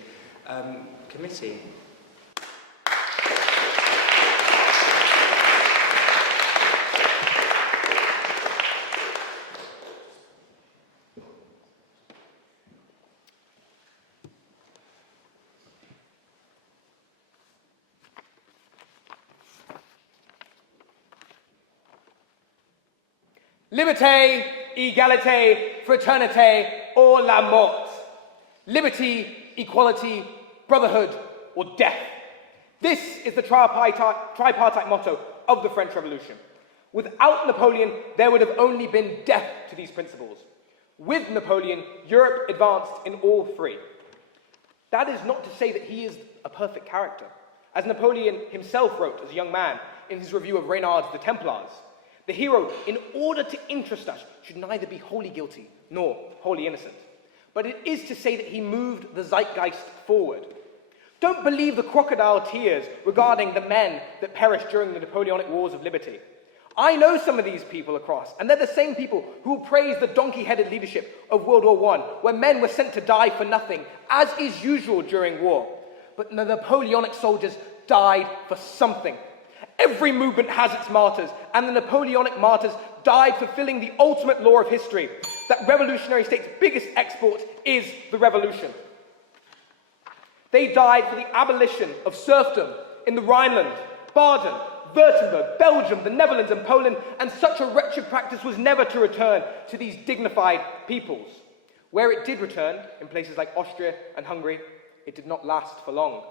Committee. Liberté, égalité, fraternité, or la mort. Liberty, equality, brotherhood, or death. This is the tripartite motto of the French Revolution. Without Napoleon, there would have only been death to these principles. With Napoleon, Europe advanced in all 3. That is not to say that he is a perfect character. As Napoleon himself wrote as a young man in his review of Reynard's The Templars, the hero, in order to interest us, should neither be wholly guilty nor wholly innocent. But it is to say that he moved the zeitgeist forward. Don't believe the crocodile tears regarding the men that perished during the Napoleonic Wars of Liberty. I know some of these people across, and they're the same people who will praise the donkey-headed leadership of World War I, where men were sent to die for nothing, as is usual during war. But the Napoleonic soldiers died for something. Every movement has its martyrs, and the Napoleonic martyrs died fulfilling the ultimate law of history, that revolutionary state's biggest export is the revolution. They died for the abolition of serfdom in the Rhineland, Baden, Württemberg, Belgium, the Netherlands, and Poland, and such a wretched practice was never to return to these dignified peoples. Where it did return, in places like Austria and Hungary, it did not last for long.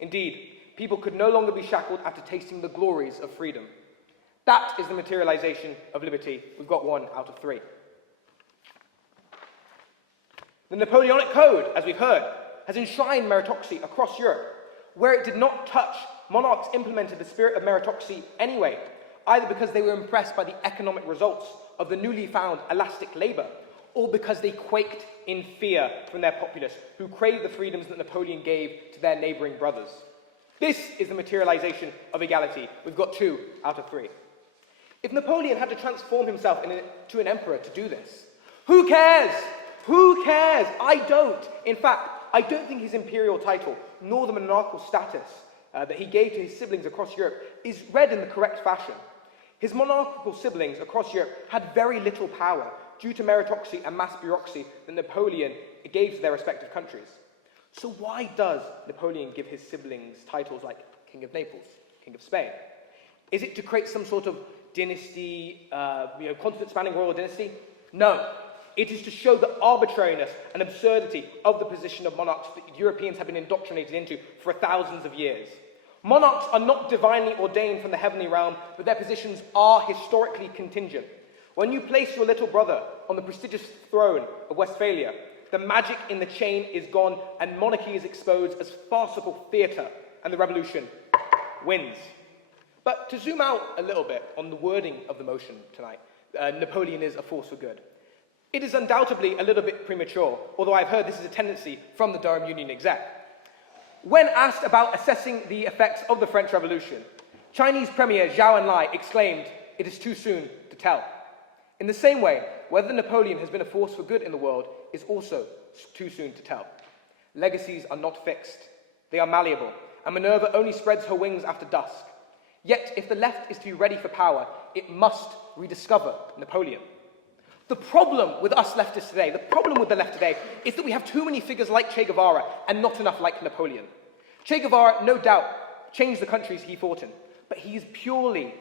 Indeed, people could no longer be shackled after tasting the glories of freedom. That is the materialization of liberty. We've got 1 out of 3. The Napoleonic Code, as we've heard, has enshrined meritocracy across Europe. Where it did not touch monarchs implemented the spirit of meritocracy anyway, either because they were impressed by the economic results of the newly found elastic labour, or because they quaked in fear from their populace, who craved the freedoms that Napoleon gave to their neighbouring brothers. This is the materialisation of equality. We've got 2 out of 3. If Napoleon had to transform himself into an emperor to do this, who cares? Who cares? I don't. In fact, I don't think his imperial title, nor the monarchical status that he gave to his siblings across Europe, is read in the correct fashion. His monarchical siblings across Europe had very little power due to meritocracy and mass bureaucracy that Napoleon gave to their respective countries. So why does Napoleon give his siblings titles like King of Naples, King of Spain? Is it to create some sort of dynasty, continent-spanning royal dynasty? No. It is to show the arbitrariness and absurdity of the position of monarchs that Europeans have been indoctrinated into for thousands of years. Monarchs are not divinely ordained from the heavenly realm, but their positions are historically contingent. When you place your little brother on the prestigious throne of Westphalia, the magic in the chain is gone and monarchy is exposed as farcical theatre, and the revolution wins. But to zoom out a little bit on the wording of the motion tonight, Napoleon is a force for good. It is undoubtedly a little bit premature, although I've heard this is a tendency from the Durham Union exec. When asked about assessing the effects of the French Revolution, Chinese Premier Zhou Enlai exclaimed, "It is too soon to tell." In the same way, whether Napoleon has been a force for good in the world is also too soon to tell. Legacies are not fixed. They are malleable, and Minerva only spreads her wings after dusk. Yet, if the left is to be ready for power, it must rediscover Napoleon. The problem with us leftists today, the problem with the left today, is that we have too many figures like Che Guevara and not enough like Napoleon. Che Guevara, no doubt, changed the countries he fought in, but he is purely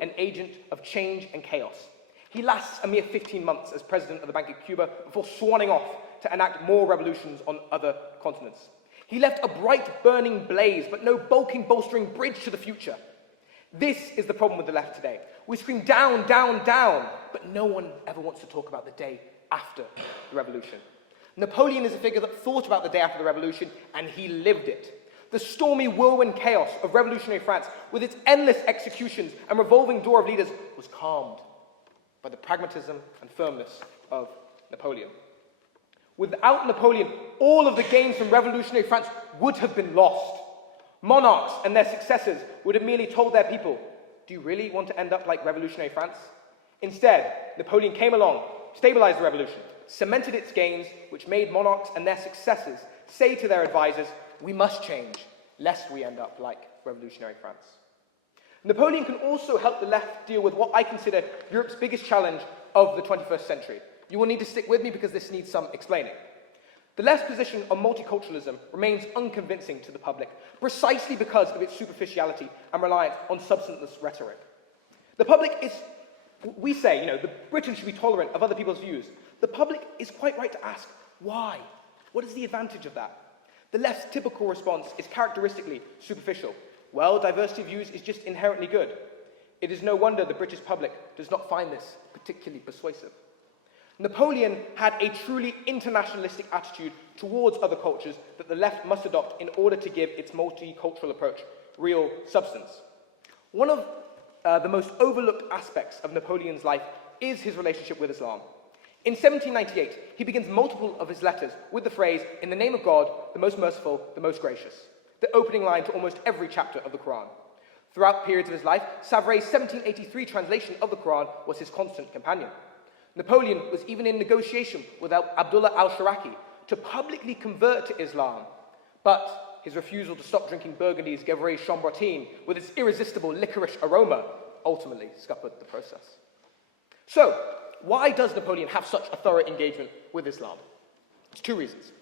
an agent of change and chaos. He lasts a mere 15 months as president of the Bank of Cuba before swanning off to enact more revolutions on other continents. He left a bright, burning blaze, but no bulking, bolstering bridge to the future. This is the problem with the left today. We scream down, down, down, but no one ever wants to talk about the day after the revolution. Napoleon is a figure that thought about the day after the revolution, and he lived it. The stormy whirlwind chaos of revolutionary France, with its endless executions and revolving door of leaders, was calmed by the pragmatism and firmness of Napoleon. Without Napoleon, all of the gains from revolutionary France would have been lost. Monarchs and their successors would have merely told their people, "Do you really want to end up like revolutionary France?" Instead, Napoleon came along, stabilized the revolution, cemented its gains, which made monarchs and their successors say to their advisors, "We must change, lest we end up like revolutionary France." Napoleon can also help the left deal with what I consider Europe's biggest challenge of the 21st century. You will need to stick with me because this needs some explaining. The left's position on multiculturalism remains unconvincing to the public, precisely because of its superficiality and reliance on substanceless rhetoric. The public is, we say, that Britain should be tolerant of other people's views. The public is quite right to ask, why? What is the advantage of that? The left's typical response is characteristically superficial. Well, diversity of views is just inherently good. It is no wonder the British public does not find this particularly persuasive. Napoleon had a truly internationalistic attitude towards other cultures that the left must adopt in order to give its multicultural approach real substance. One of the most overlooked aspects of Napoleon's life is his relationship with Islam. In 1798, he begins multiple of his letters with the phrase, "In the name of God, the most merciful, the most gracious," the opening line to almost every chapter of the Quran. Throughout periods of his life, Savre's 1783 translation of the Quran was his constant companion. Napoleon was even in negotiation with Abdullah al-Sharaki to publicly convert to Islam, but his refusal to stop drinking Burgundy's Gevrey Chambertin with its irresistible licorice aroma ultimately scuppered the process. So, why does Napoleon have such a thorough engagement with Islam? It's 2 reasons.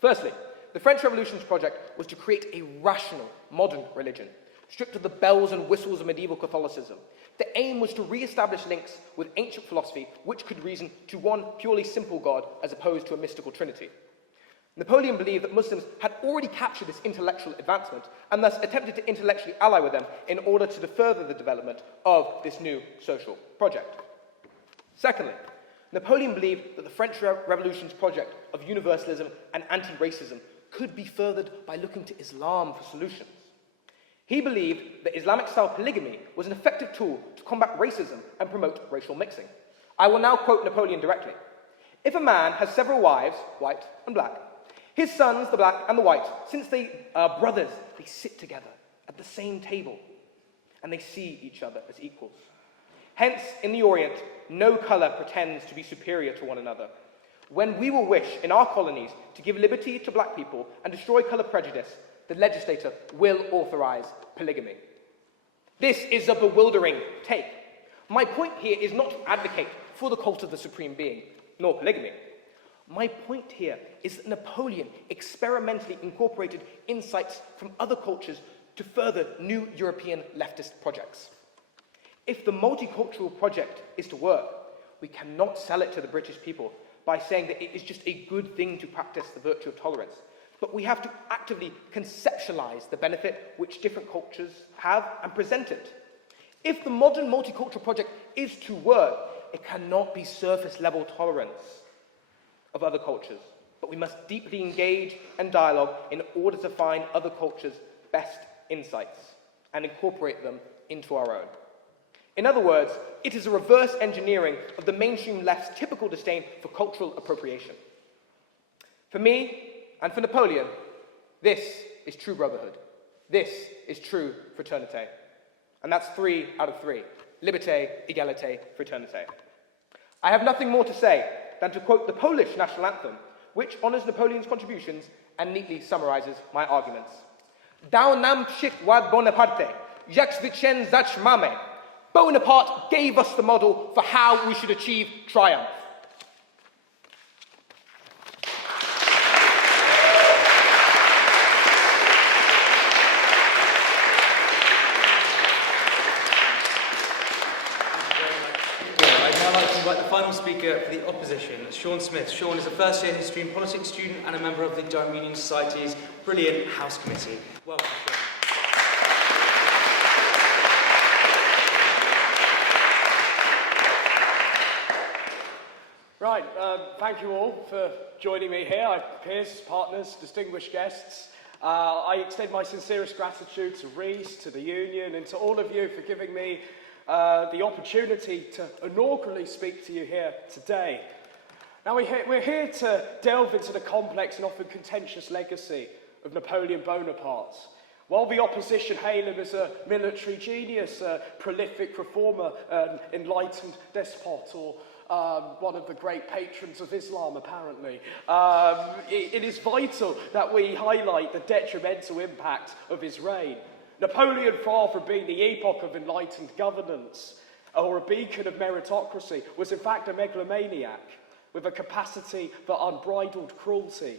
Firstly, the French Revolution's project was to create a rational, modern religion, stripped of the bells and whistles of medieval Catholicism. The aim was to re-establish links with ancient philosophy, which could reason to one purely simple God as opposed to a mystical trinity. Napoleon believed that Muslims had already captured this intellectual advancement and thus attempted to intellectually ally with them in order to further the development of this new social project. Secondly, Napoleon believed that the French Revolution's project of universalism and anti-racism could be furthered by looking to Islam for solutions. He believed that Islamic-style polygamy was an effective tool to combat racism and promote racial mixing. I will now quote Napoleon directly. If a man has several wives, white and black, his sons, the black and the white, since they are brothers, they sit together at the same table and they see each other as equals. Hence, in the Orient, no colour pretends to be superior to one another. When we will wish in our colonies to give liberty to black people and destroy colour prejudice, the legislator will authorise polygamy. This is a bewildering take. My point here is not to advocate for the cult of the supreme being, nor polygamy. My point here is that Napoleon experimentally incorporated insights from other cultures to further new European leftist projects. If the multicultural project is to work, we cannot sell it to the British people by saying that it is just a good thing to practice the virtue of tolerance. But we have to actively conceptualize the benefit which different cultures have and present it. If the modern multicultural project is to work, it cannot be surface-level tolerance of other cultures, but we must deeply engage and dialogue in order to find other cultures' best insights and incorporate them into our own. In other words, it is a reverse engineering of the mainstream left's typical disdain for cultural appropriation. For me, and for Napoleon, this is true brotherhood. This is true fraternité. And that's 3 out of 3. Liberté, égalité, fraternité. I have nothing more to say than to quote the Polish national anthem, which honours Napoleon's contributions and neatly summarises my arguments. Dał nam przykład Bonaparte, jak zwyciężać mamy. Bonaparte gave us the model for how we should achieve triumph. Final speaker for the opposition, Sean Smith. Sean is a first-year history and politics student and a member of the Durham Union Society's brilliant House Committee. Welcome, Sean. Right, thank you all for joining me here, peers, partners, distinguished guests. I extend my sincerest gratitude to Rees, to the Union, and to all of you for giving me the opportunity to inaugurally speak to you here today. Now, we're here to delve into the complex and often contentious legacy of Napoleon Bonaparte. While the opposition hail him as a military genius, a prolific reformer, an enlightened despot, or one of the great patrons of Islam, apparently, it is vital that we highlight the detrimental impact of his reign. Napoleon, far from being the epoch of enlightened governance or a beacon of meritocracy, was in fact a megalomaniac with a capacity for unbridled cruelty.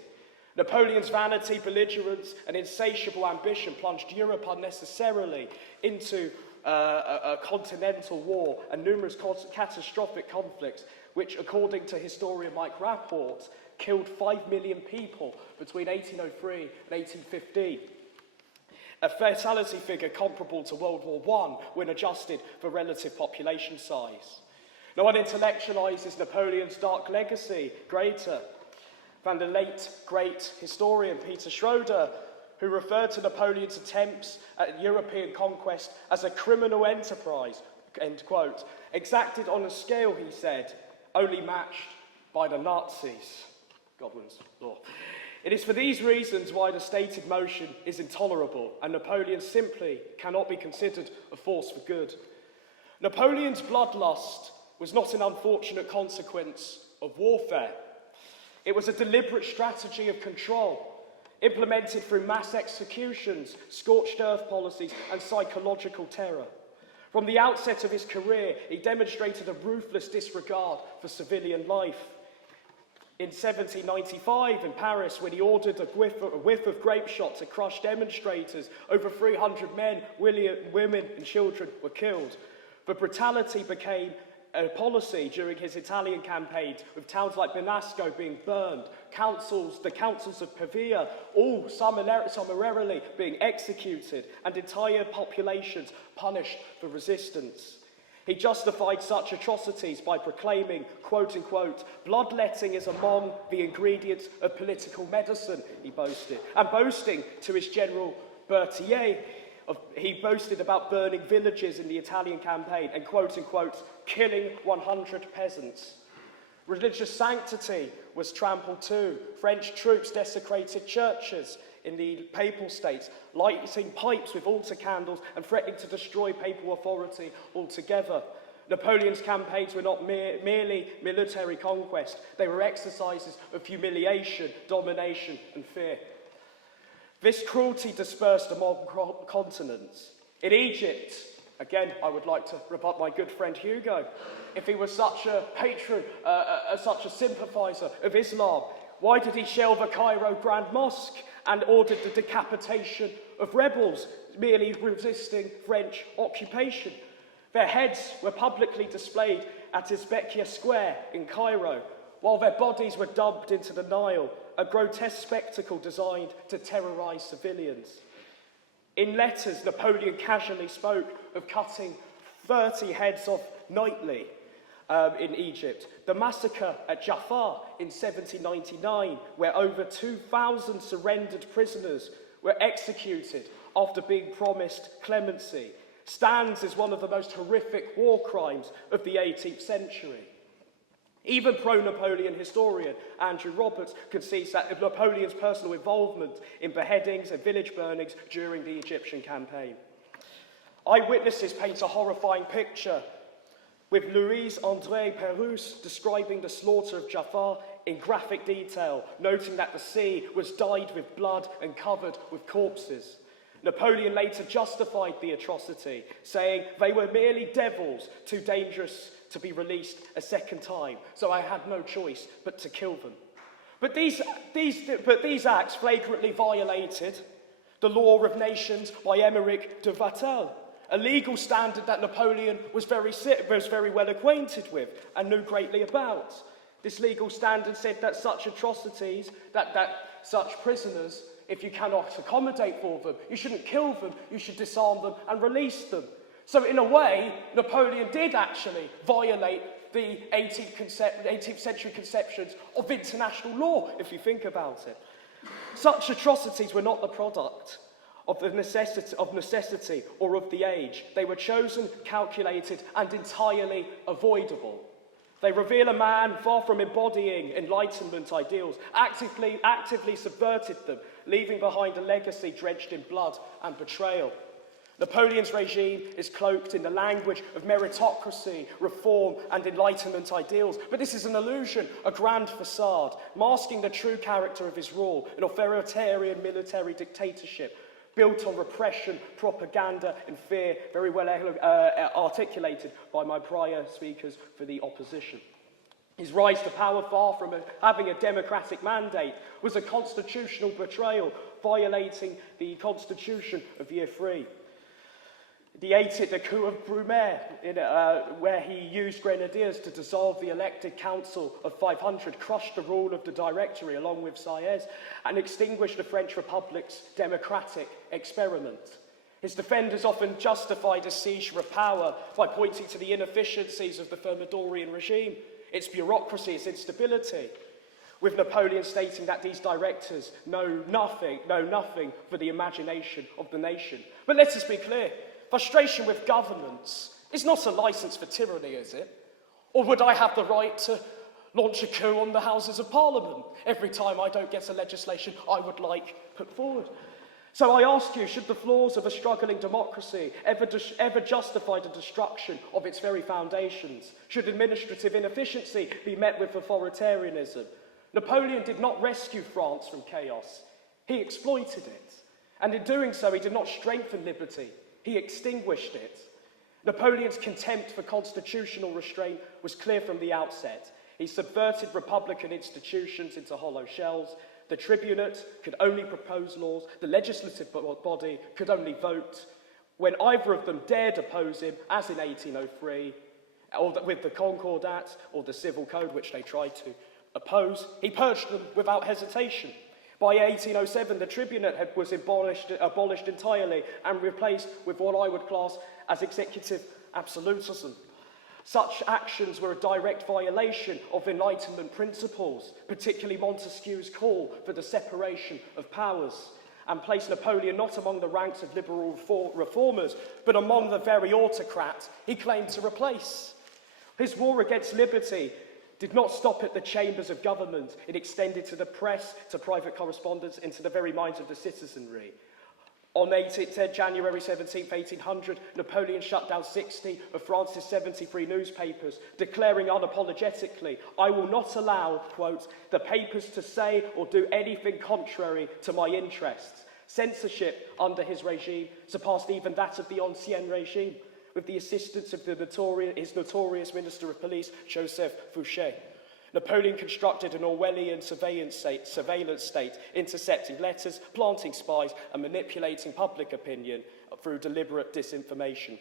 Napoleon's vanity, belligerence, and insatiable ambition plunged Europe unnecessarily into a continental war and numerous catastrophic conflicts, which, according to historian Mike Rapport, killed 5 million people between 1803 and 1815. A fatality figure comparable to World War I when adjusted for relative population size. No one intellectualises Napoleon's dark legacy greater than the late great historian Peter Schroeder, who referred to Napoleon's attempts at European conquest as a criminal enterprise, end quote, exacted on a scale, he said, only matched by the Nazis. Godwin's law. It is for these reasons why the stated motion is intolerable, and Napoleon simply cannot be considered a force for good. Napoleon's bloodlust was not an unfortunate consequence of warfare. It was a deliberate strategy of control, implemented through mass executions, scorched earth policies, and psychological terror. From the outset of his career, he demonstrated a ruthless disregard for civilian life. In 1795 in Paris, when he ordered a whiff of grape shot to crush demonstrators, over 300 men, women and children were killed. But brutality became a policy during his Italian campaigns, with towns like Benasco being burned, the councils of Pavia all summarily being executed, and entire populations punished for resistance. He justified such atrocities by proclaiming, quote-unquote, bloodletting is among the ingredients of political medicine, he boasted, and boasting to his general Berthier, He boasted about burning villages in the Italian campaign and, quote unquote, killing 100 peasants. Religious sanctity was trampled too. French troops desecrated churches in the papal states, lighting pipes with altar candles and threatening to destroy papal authority altogether. Napoleon's campaigns were not merely military conquest. They were exercises of humiliation, domination and fear. This cruelty dispersed among continents. In Egypt, again, I would like to rebut my good friend Hugo. If he was such a patron, such a sympathiser of Islam, why did he shell the Cairo Grand Mosque and ordered the decapitation of rebels merely resisting French occupation? Their heads were publicly displayed at Izbekia Square in Cairo, while their bodies were dumped into the Nile, a grotesque spectacle designed to terrorise civilians. In letters, Napoleon casually spoke of cutting 30 heads off nightly in Egypt. The massacre at Jaffa in 1799, where over 2,000 surrendered prisoners were executed after being promised clemency, stands as one of the most horrific war crimes of the 18th century. Even pro-Napoleon historian Andrew Roberts concedes that Napoleon's personal involvement in beheadings and village burnings during the Egyptian campaign. Eyewitnesses paint a horrifying picture, with Louise-André Pérouse describing the slaughter of Jaffa in graphic detail, noting that the sea was dyed with blood and covered with corpses. Napoleon later justified the atrocity, saying they were merely devils too dangerous to be released a second time, so I had no choice but to kill them. But these acts flagrantly violated the law of nations by Émeric de Vattel, a legal standard that Napoleon was very well acquainted with and knew greatly about. This legal standard said that such atrocities, that such prisoners, if you cannot accommodate for them, you shouldn't kill them, you should disarm them and release them. So in a way, Napoleon did actually violate the 18th century conceptions of international law, if you think about it. Such atrocities were not the product of necessity or of the age. They were chosen, calculated, and entirely avoidable. They reveal a man far from embodying Enlightenment ideals, actively subverted them, leaving behind a legacy drenched in blood and betrayal. Napoleon's regime is cloaked in the language of meritocracy, reform, and Enlightenment ideals. But this is an illusion, a grand facade, masking the true character of his rule, an authoritarian military dictatorship built on repression, propaganda, and fear, very well articulated by my prior speakers for the opposition. His rise to power, far from having a democratic mandate, was a constitutional betrayal, violating the Constitution of Year 3. The coup of Brumaire, where he used grenadiers to dissolve the elected council of 500, crushed the rule of the Directory along with Sieyès, and extinguished the French Republic's democratic experiment. His defenders often justified his seizure of power by pointing to the inefficiencies of the Thermidorian regime, its bureaucracy, its instability, with Napoleon stating that these directors know nothing for the imagination of the nation. But let us be clear. Frustration with governments is not a license for tyranny, is it? Or would I have the right to launch a coup on the Houses of Parliament every time I don't get a legislation I would like put forward? So I ask you, should the flaws of a struggling democracy ever justify the destruction of its very foundations? Should administrative inefficiency be met with authoritarianism? Napoleon did not rescue France from chaos. He exploited it. And in doing so, he did not strengthen liberty. He extinguished it. Napoleon's contempt for constitutional restraint was clear from the outset. He subverted republican institutions into hollow shells. The tribunate could only propose laws. The legislative body could only vote. When either of them dared oppose him, as in 1803, or with the Concordat or the Civil Code, which they tried to oppose, he purged them without hesitation. By 1807, the tribunate was abolished entirely and replaced with what I would class as executive absolutism. Such actions were a direct violation of Enlightenment principles, particularly Montesquieu's call for the separation of powers. and placed Napoleon not among the ranks of liberal reformers, but among the very autocrats he claimed to replace. His war against liberty did not stop at the chambers of government. It extended to the press, to private correspondence, into the very minds of the citizenry. On January 17, 1800, Napoleon shut down 60 of France's 73 newspapers, declaring unapologetically, "I will not allow," quote, "the papers to say or do anything contrary to my interests." Censorship under his regime surpassed even that of the Ancien regime, with the assistance of his notorious Minister of Police, Joseph Fouché. Napoleon constructed an Orwellian surveillance state, intercepting letters, planting spies, and manipulating public opinion through deliberate disinformation.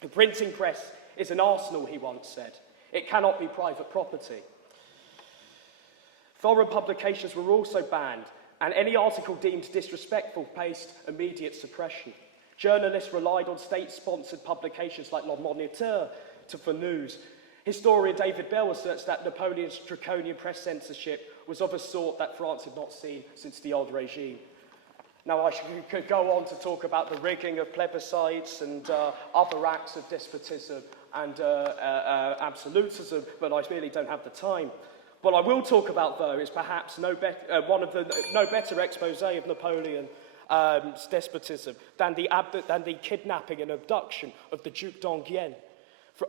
The printing press is an arsenal, he once said. It cannot be private property. Foreign publications were also banned, and any article deemed disrespectful faced immediate suppression. Journalists relied on state-sponsored publications like Le Moniteur for news. Historian David Bell asserts that Napoleon's draconian press censorship was of a sort that France had not seen since the old regime. Now, I could go on to talk about the rigging of plebiscites and other acts of despotism and absolutism, but I really don't have the time. What I will talk about, though, is perhaps no better expose of Napoleon's despotism than the kidnapping and abduction of the Duc d'Enghien.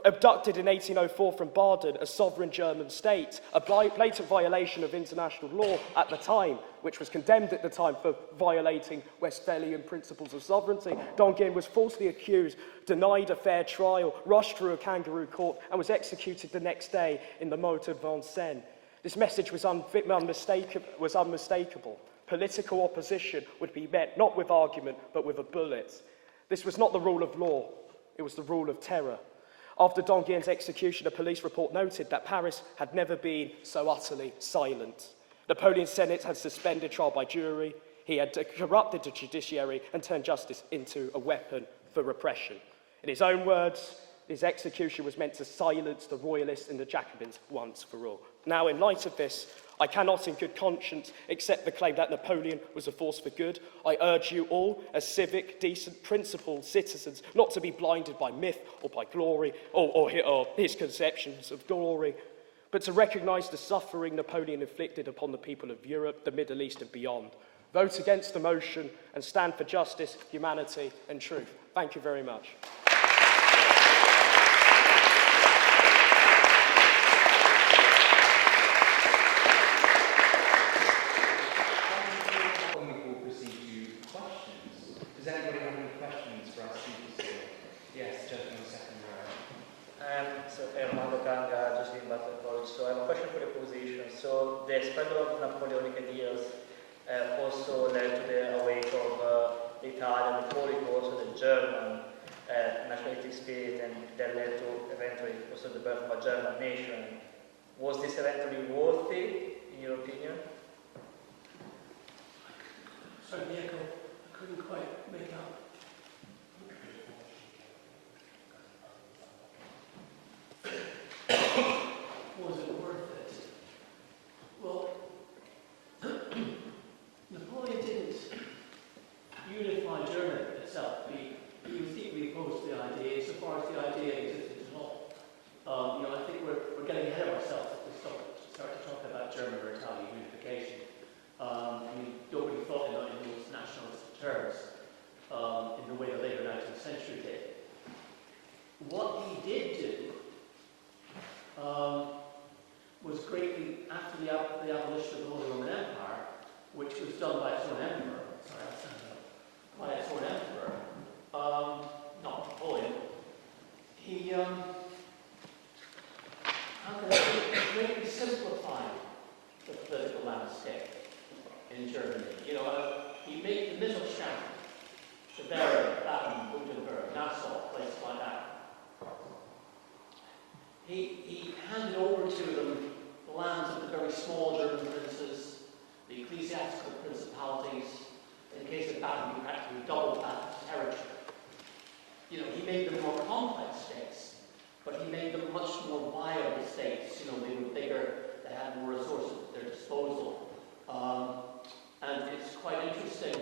Abducted in 1804 from Baden, a sovereign German state, a blatant violation of international law at the time, which was condemned at the time for violating Westphalian principles of sovereignty. D'Enghien was falsely accused, denied a fair trial, rushed through a kangaroo court, and was executed the next day in the moat of Vincennes. This message was unmistakable. Political opposition would be met not with argument, but with a bullet. This was not the rule of law, it was the rule of terror. After d'Enghien's execution, a police report noted that Paris had never been so utterly silent. Napoleon's Senate had suspended trial by jury, he had corrupted the judiciary and turned justice into a weapon for repression. In his own words, his execution was meant to silence the royalists and the Jacobins once for all. Now, in light of this, I cannot in good conscience accept the claim that Napoleon was a force for good. I urge you all, as civic, decent, principled citizens, not to be blinded by myth or by glory, or his conceptions of glory, but to recognise the suffering Napoleon inflicted upon the people of Europe, the Middle East and beyond. Vote against the motion and stand for justice, humanity and truth. Thank you very much. So I have a question for the position. So the spread of Napoleonic ideas also led to the awake of the Italian, the Polish, also the German nationalistic spirit, and that led to eventually also the birth of a German nation. Was this eventually worthy, in your opinion? Sorry, the echo. I couldn't quite make out. Was it worth it? Well, Napoleon didn't unify Germany itself. He was deeply opposed to the idea, insofar as the idea existed at all. I think we're getting ahead of ourselves if we start to talk about German or Italian unification. Nobody thought in those nationalist terms in the way the later 19th century did. What he did do was greatly, after the abolition of the Holy Roman Empire, which was done by its own emperor, not Napoleon, he greatly simplified the political landscape in Germany. He made the Mittelstand, Bavaria, Baden, Württemberg, Nassau, places like that. He handed over to them the lands of the very small German princes, the ecclesiastical principalities. In the case of Baden, he practically doubled that territory. He made them more complex states, but he made them much more viable states. They were bigger, they had more resources at their disposal. And it's quite interesting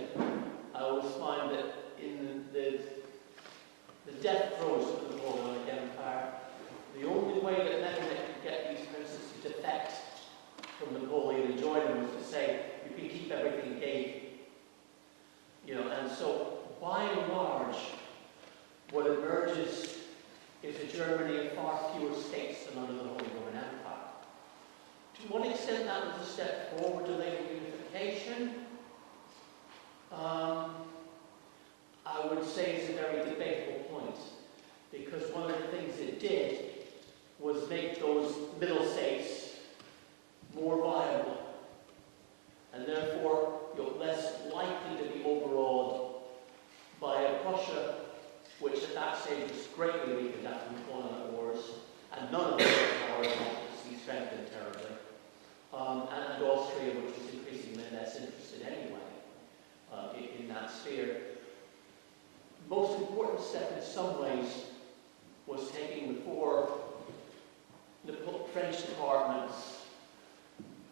French departments,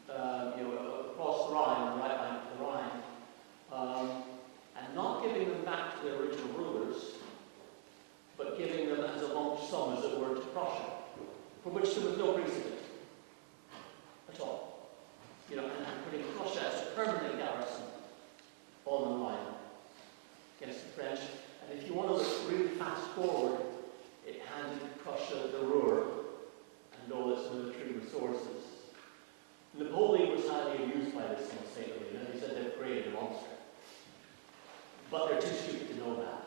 across the Rhine, on the right bank of the Rhine, and not giving them back to their original rulers, but giving them as a lump sum, as it were, to Prussia, for which there was no precedent at all. And putting Prussia as a permanent garrison on the Rhine against the French. And if you want to look really fast forward, it handed Prussia the Ruhr and all its military resources. Napoleon was highly amused by this, must say, he said they've created a monster. But they're too stupid to know that.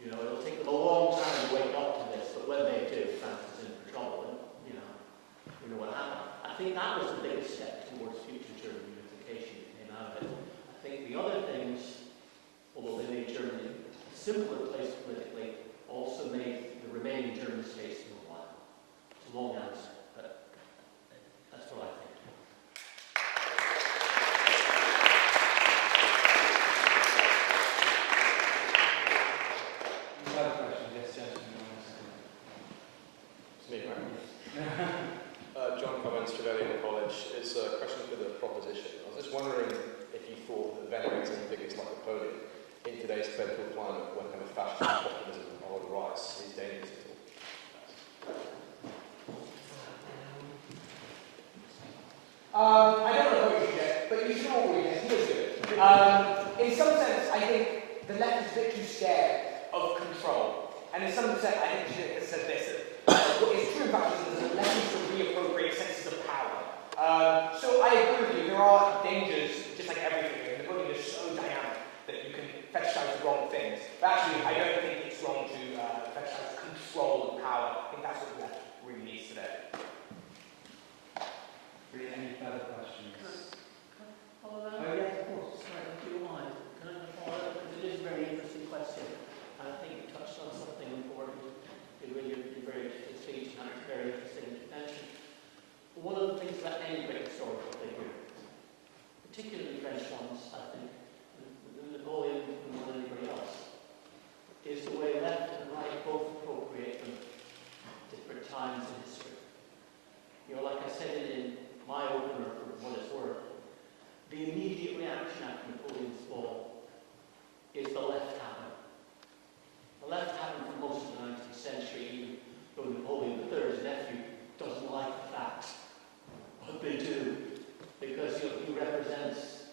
It'll take them a long time to wake up to this, but when they do, France is in for trouble, and, you know what happened. I think that was the biggest step towards future German unification that came out of it. I think the other things, although they made Germany a simpler place politically, also made the remaining German states worthwhile. It's a long answer, but that's what I think. John Cummins, Trevelyan College. It's a question for the proposition. I was just wondering if you thought that venerating figures like Napoleon in today's political climate, when kind of fascism and populism are on the rise, is dangerous at all. I don't know what you should get, but you should all read it. He was good. In some sense, I think the left is a bit too scared of control. And in some sense, I think you should have said this. What is true about fascism is that left needs to reappropriate senses of power. So I agree with you, there are dangers, just like everything. Napoleon is so dynamic that you can fetishize the wrong things. But actually, I don't think it's wrong to fetishize control and power. I think that's what the left really needs today. Really, any further questions? Can I follow that? Oh, yes, of course. Sorry, if you don't mind. Can I follow that? Because it is a very interesting question. And I think you touched on something important in your very interesting speech, and it's very interesting intervention. One of the things about any great historical figure, particularly French ones, I think, Napoleon and more than anybody else, is the way left and right both appropriate them at different times in history. Like I said in my opener, for what it's worth, the immediate reaction after Napoleon's fall is the left happened. The left happened for most of the 19th century, even though Napoleon III's nephew doesn't like the facts. But they do, because he represents,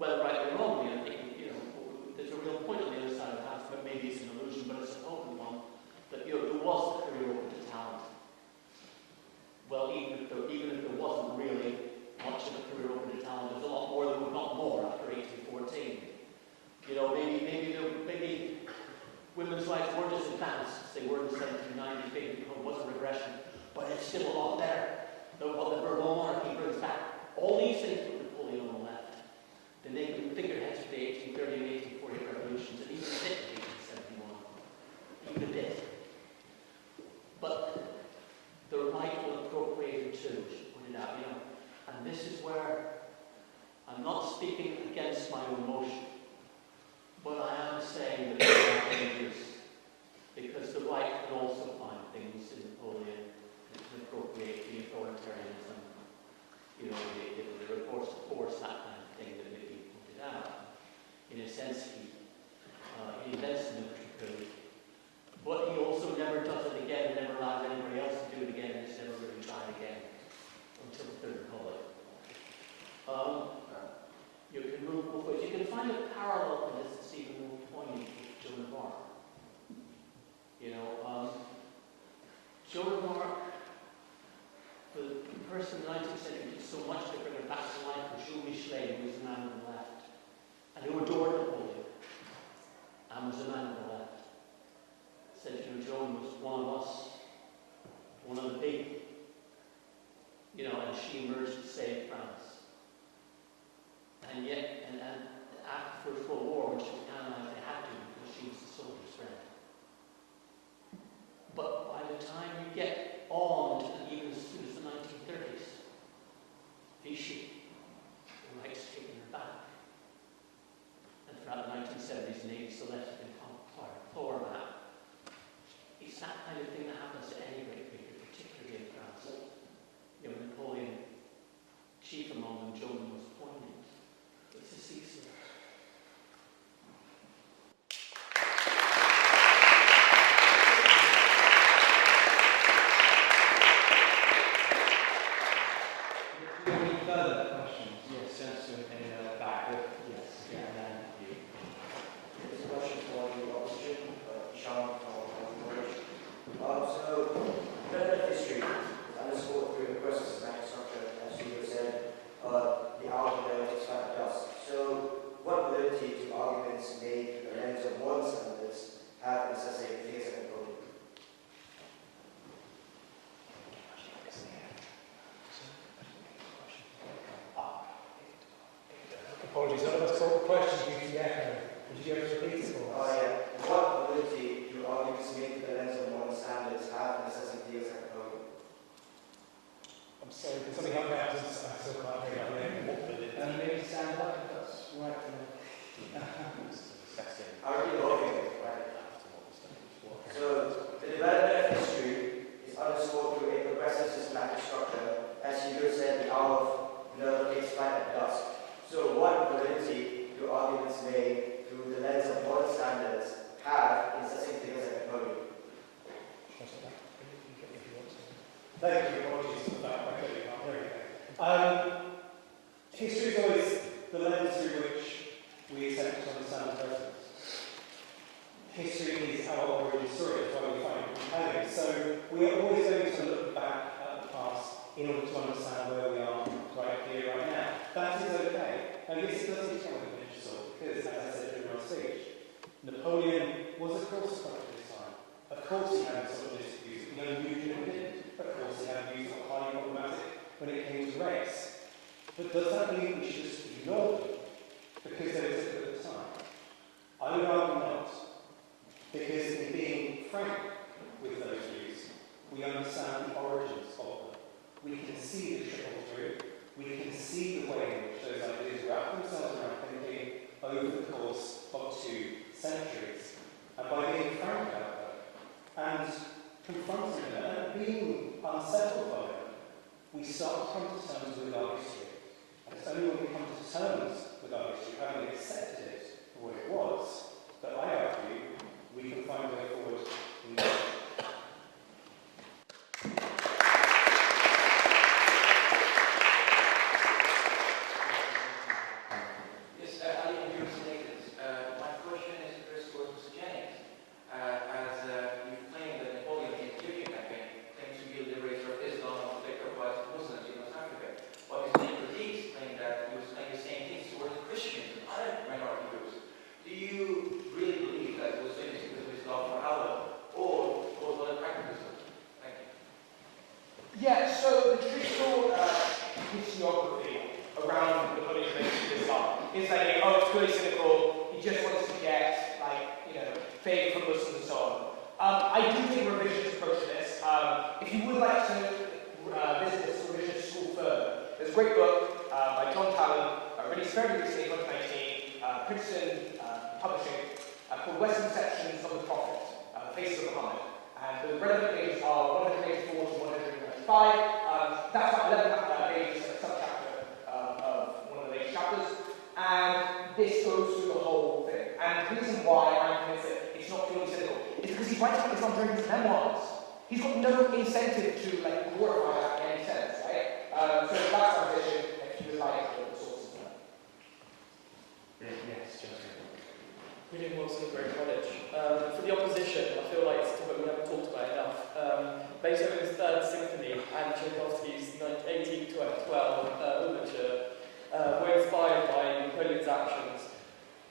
whether right or wrongly, I think there's a real point on the other side of the house, but maybe it's an illusion, but it's a potent one, that there was the career open to talent. Well, even if there wasn't really much of a career open to talent, there's a lot more than we got more after 1814. Maybe women's rights were just advanced as they were in 1790. Maybe it was a regression, but it's still a lot better than what the Bourbon monarchy brings back. All these things put Napoleon on the left. They make them figureheads for the 1830 and 1840 revolutions, and even a bit in 1871. Even a bit. But the right will appropriate it too, she pointed out, and this is where I'm not speaking against my own motion, but I am saying that there are dangers, because the right can also find things in Napoleon that can appropriate the authoritarianism, the reports of force, that kind of thing that Mickey pointed out. In a sense, he invents the military code, but he also never does it again, never allows anybody else to do it again, and he's never really tried again until the Third Republic. Thank you. Apologies for that. I clearly can't hear anything. History is always the lens through which we attempt to understand the present. History is our origin story, that's why we find it compelling. So we are always going to look back at the past in order to understand where we are right here, right now. That is okay. And this doesn't come with a pinch of salt, because, as I said during my speech, Napoleon was, of course, a prophet of his time. Of course, he had misogynist views, no usually didn't. Of course, he had views that were highly problematic when it came to race. But does that mean we should just ignore them because they were different at the time? I would argue not. Because in being frank with those views, we understand the origins of them. We can see the trickle through. We can see the way in which those ideas wrap themselves around thinking over the course of 2 centuries. And by being frank about them and confronting them and being unsettled by them, we start to come to terms with our history. And it's only when we come to terms with our history, having accepted it for what it was, that I argue we can find a way forward in this. Yes, Ali from Hugo. My question is addressed towards Mr. Jennings. As you've claimed that Napoleon in the Egyptian campaign claims to be a liberator of Islam and protector of white Muslims in West Africa, but his neighbor Leeds claimed that he was claiming the same things towards Christians and other minority groups. Do you really believe that it was famous because of his love for Allah, or was it pragmatism? Thank you. Yeah, so the traditional historiography around Napoleon's relationship with Islam is like, oh, it's purely cynical, he just wants to get, like, favor from Muslims and so on. I do take a revisionist approach to this. If you would like to visit this revisionist school further, there's a great book by John Talon, released very recently in 2019, Princeton Publishing, called Western Conceptions of the Prophet, The Faces of Muhammad. And the relevant pages are 184 to 195. That's about 11 pages, a sub-chapter of one of the later chapters. And this goes through the whole thing. And the reason why I'm convinced that it's not purely cynical is because he's writing about Islam during his memoirs. He's got no incentive to glorify that in any sense, right? So that's our position, if you would like the sources of that. Yes, Joseph. William Wilson, Grey College. For the opposition, I feel like it's a topic we haven't talked about enough. Beethoven's Third Symphony and Tchaikovsky's 1812 overture were inspired by Napoleon's actions.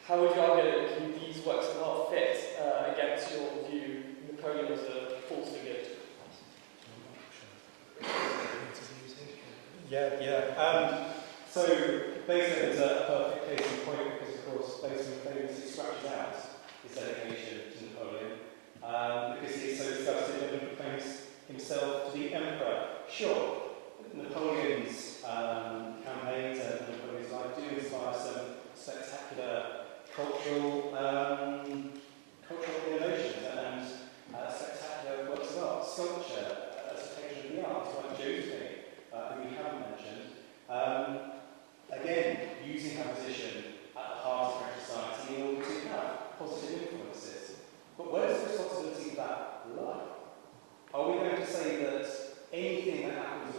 How would you argue that these works are not fit against your view Napoleon was a force for good? So Beethoven's a perfect case in point because, of course, Beethoven famously scratches out his dedication to Napoleon because he is so disgusted that he proclaims himself to be emperor. Sure, Napoleon's campaigns and Napoleon's life do inspire some spectacular cultural innovations and spectacular works of art, sculpture, as a patron of the arts, like Josephine, who we haven't mentioned. Again, using our position at the heart of French society in order to have positive influences. But where does the responsibility of that lie? Are we going to say that anything that happens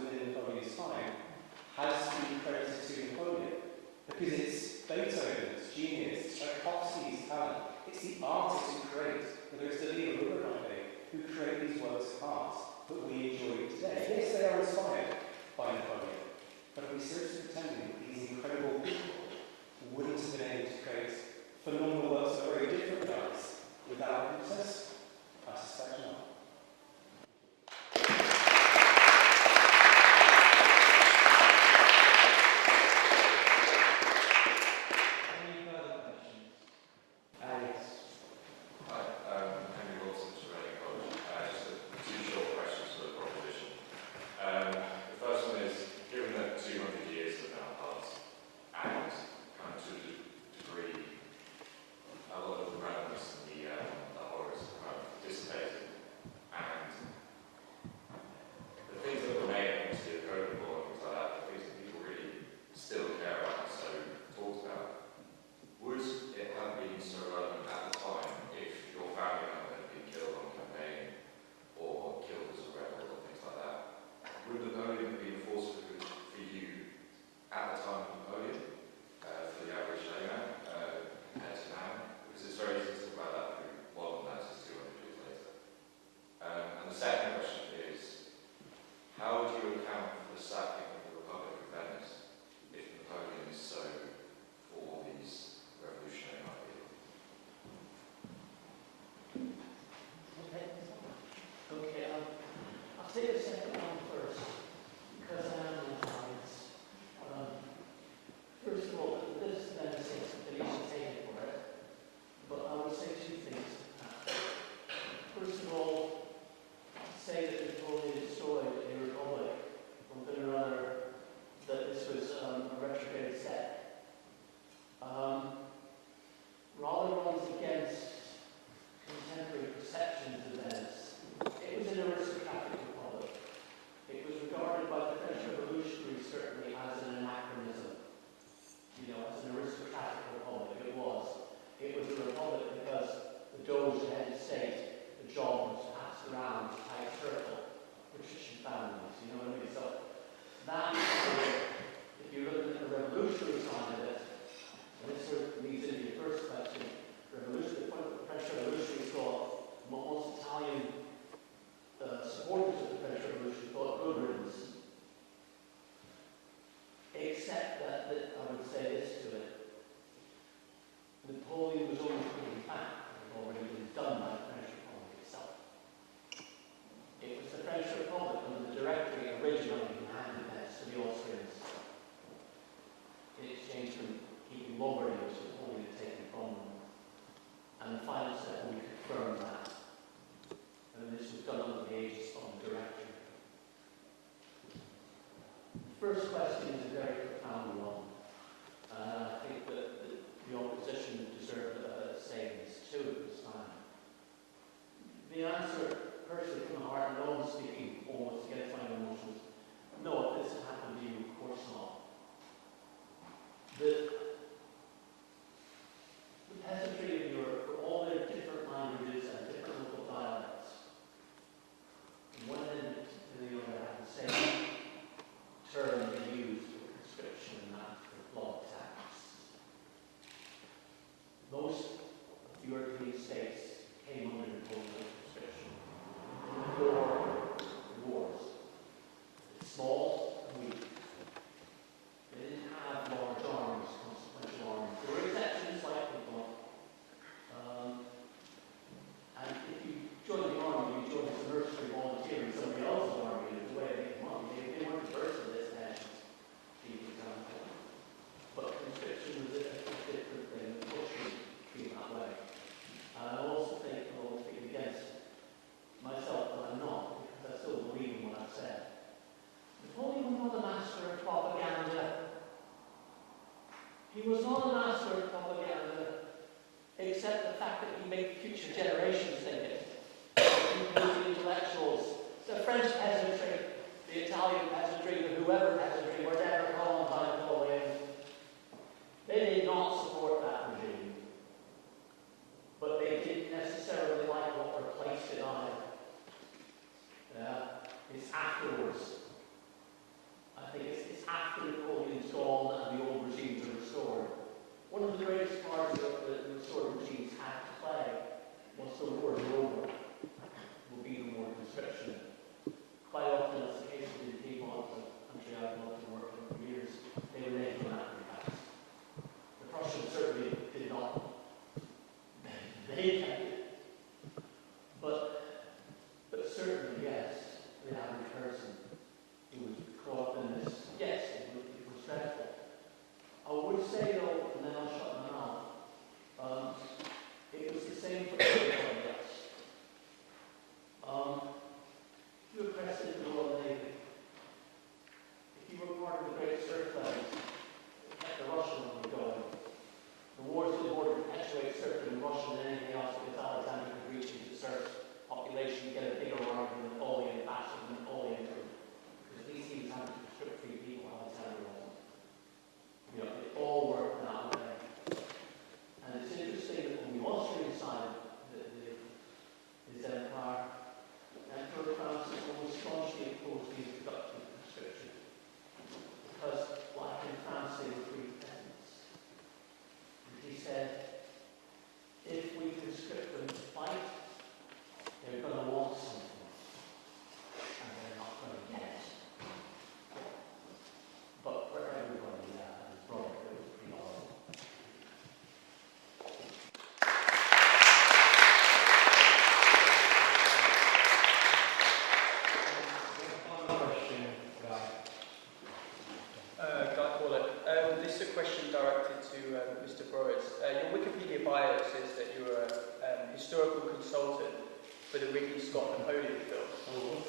Scott Napoleon film.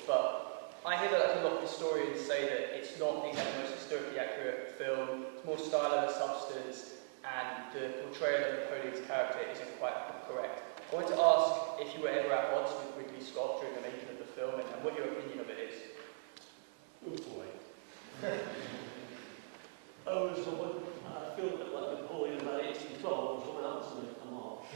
But I hear that a lot of historians say that it's not the most historically accurate film, it's more style over substance, and the portrayal of Napoleon's character isn't quite correct. I wanted to ask if you were ever at odds with Ridley Scott during the making of the film and what your opinion of it is. Oh boy. I feel a bit like Napoleon about 1812, so when that was going to come off.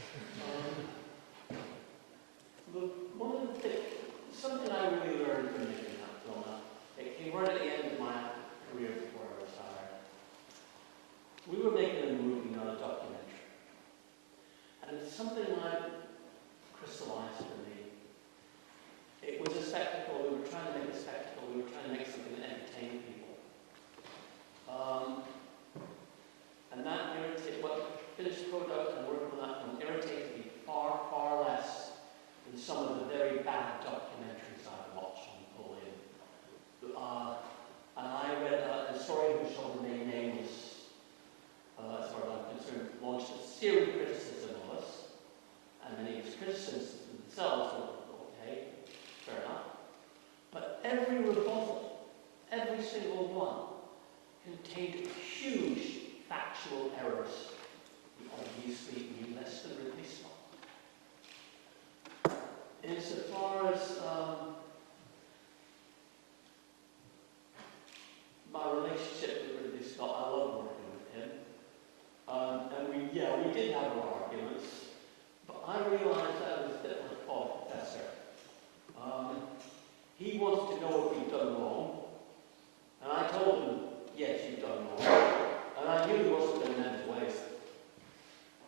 One of the things, something I really learned from making that film, it came right at the end of my career before I retired. We were making a movie, not a documentary. And it's something I crystallized for me. It was a spectacle, we were trying to make a spectacle, we were trying to make something that entertained people. And that irritated, finished product and work on that film irritated me far, far less than some of the very bad documentaries I watched on Napoleon. And I read a story which shall remain nameless, as far as I'm concerned, launched a searing criticism of us. And many of his criticisms themselves were okay, fair enough. But every rebuttal, every single one, contained huge factual errors. He obviously knew less than Ridley Scott. Insofar as my relationship with Ridley Scott, I love working with him. And we did have our arguments, but I realized that I was a bit like a Paul professor. He wanted to know if he'd done wrong, and I told him, yes, you've done wrong. And I knew he wasn't going to mend his ways.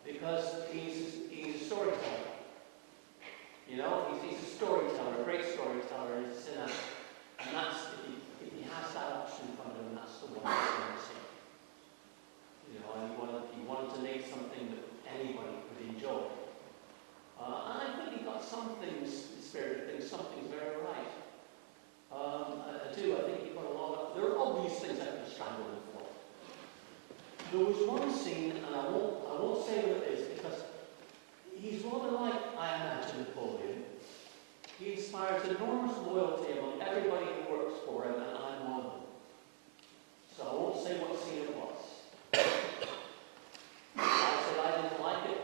Because he's a storyteller. You know, he's a storyteller, a great storyteller, and he's a sinner. And that's, if he has that option in front of him, that's the one he's going to see. You know, and he wanted to make something that anybody could enjoy. And I think he got some things, the spirit of things, some things very right. I do, I think he got a lot of, there are obvious things I could strangle him for. There was one scene, and I won't say what it is, because he's rather like, I imagine, Napoleon. He inspires enormous loyalty among everybody who works for him, and I'm one of them. So I won't say what scene it was. I said I didn't like it,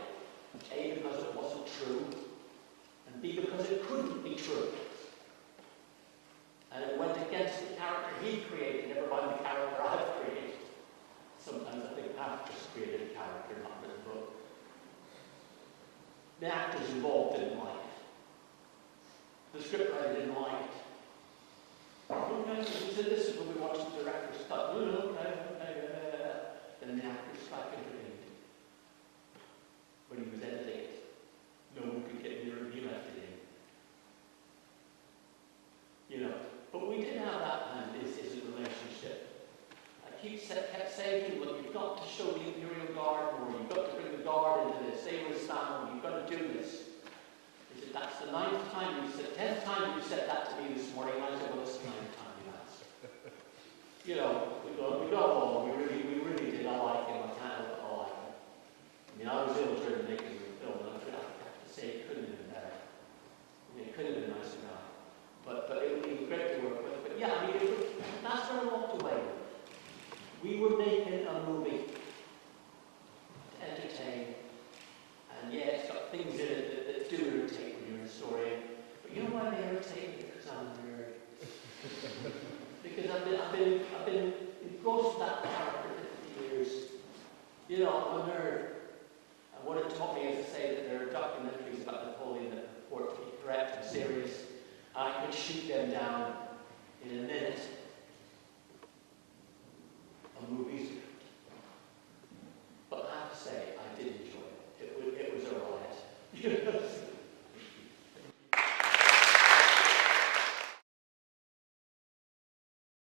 A, because it wasn't true, and B, because it couldn't be true. And it went against the character he created, never mind the character I've created. Sometimes I think I've just created a character, not written a book. The actors involved didn't like it. The scriptwriter didn't like it. Okay, so this is when we watched the director's cut. Okay. Then the actor's strike intervened. When he was editing it, no one could get near him, he left it in. You know, but we did have that kind of relationship. I kept saying to him, look, you've got to show the Imperial Guard more, you've got to bring the Guard into this, they were standing, you've got to do this. He said, that's the 9th time you said, 10th time you said that to me this morning, and I said, well, it's the 9th time you asked. You know, we got along, we really did, I like him, I can't help but I like him. I mean, I was ill during making the film, and I have to say it couldn't have been better. I mean, it could have been a nicer guy. But it would be great to work with. But yeah, I mean, that's where I walked away. We were making a movie to entertain. And yeah, it's got things in it that do irritate when you're a historian. But you know why they irritate me? Because I'm a nerd. Because I've been engrossed in that character for 50 years. You know, I'm a nerd.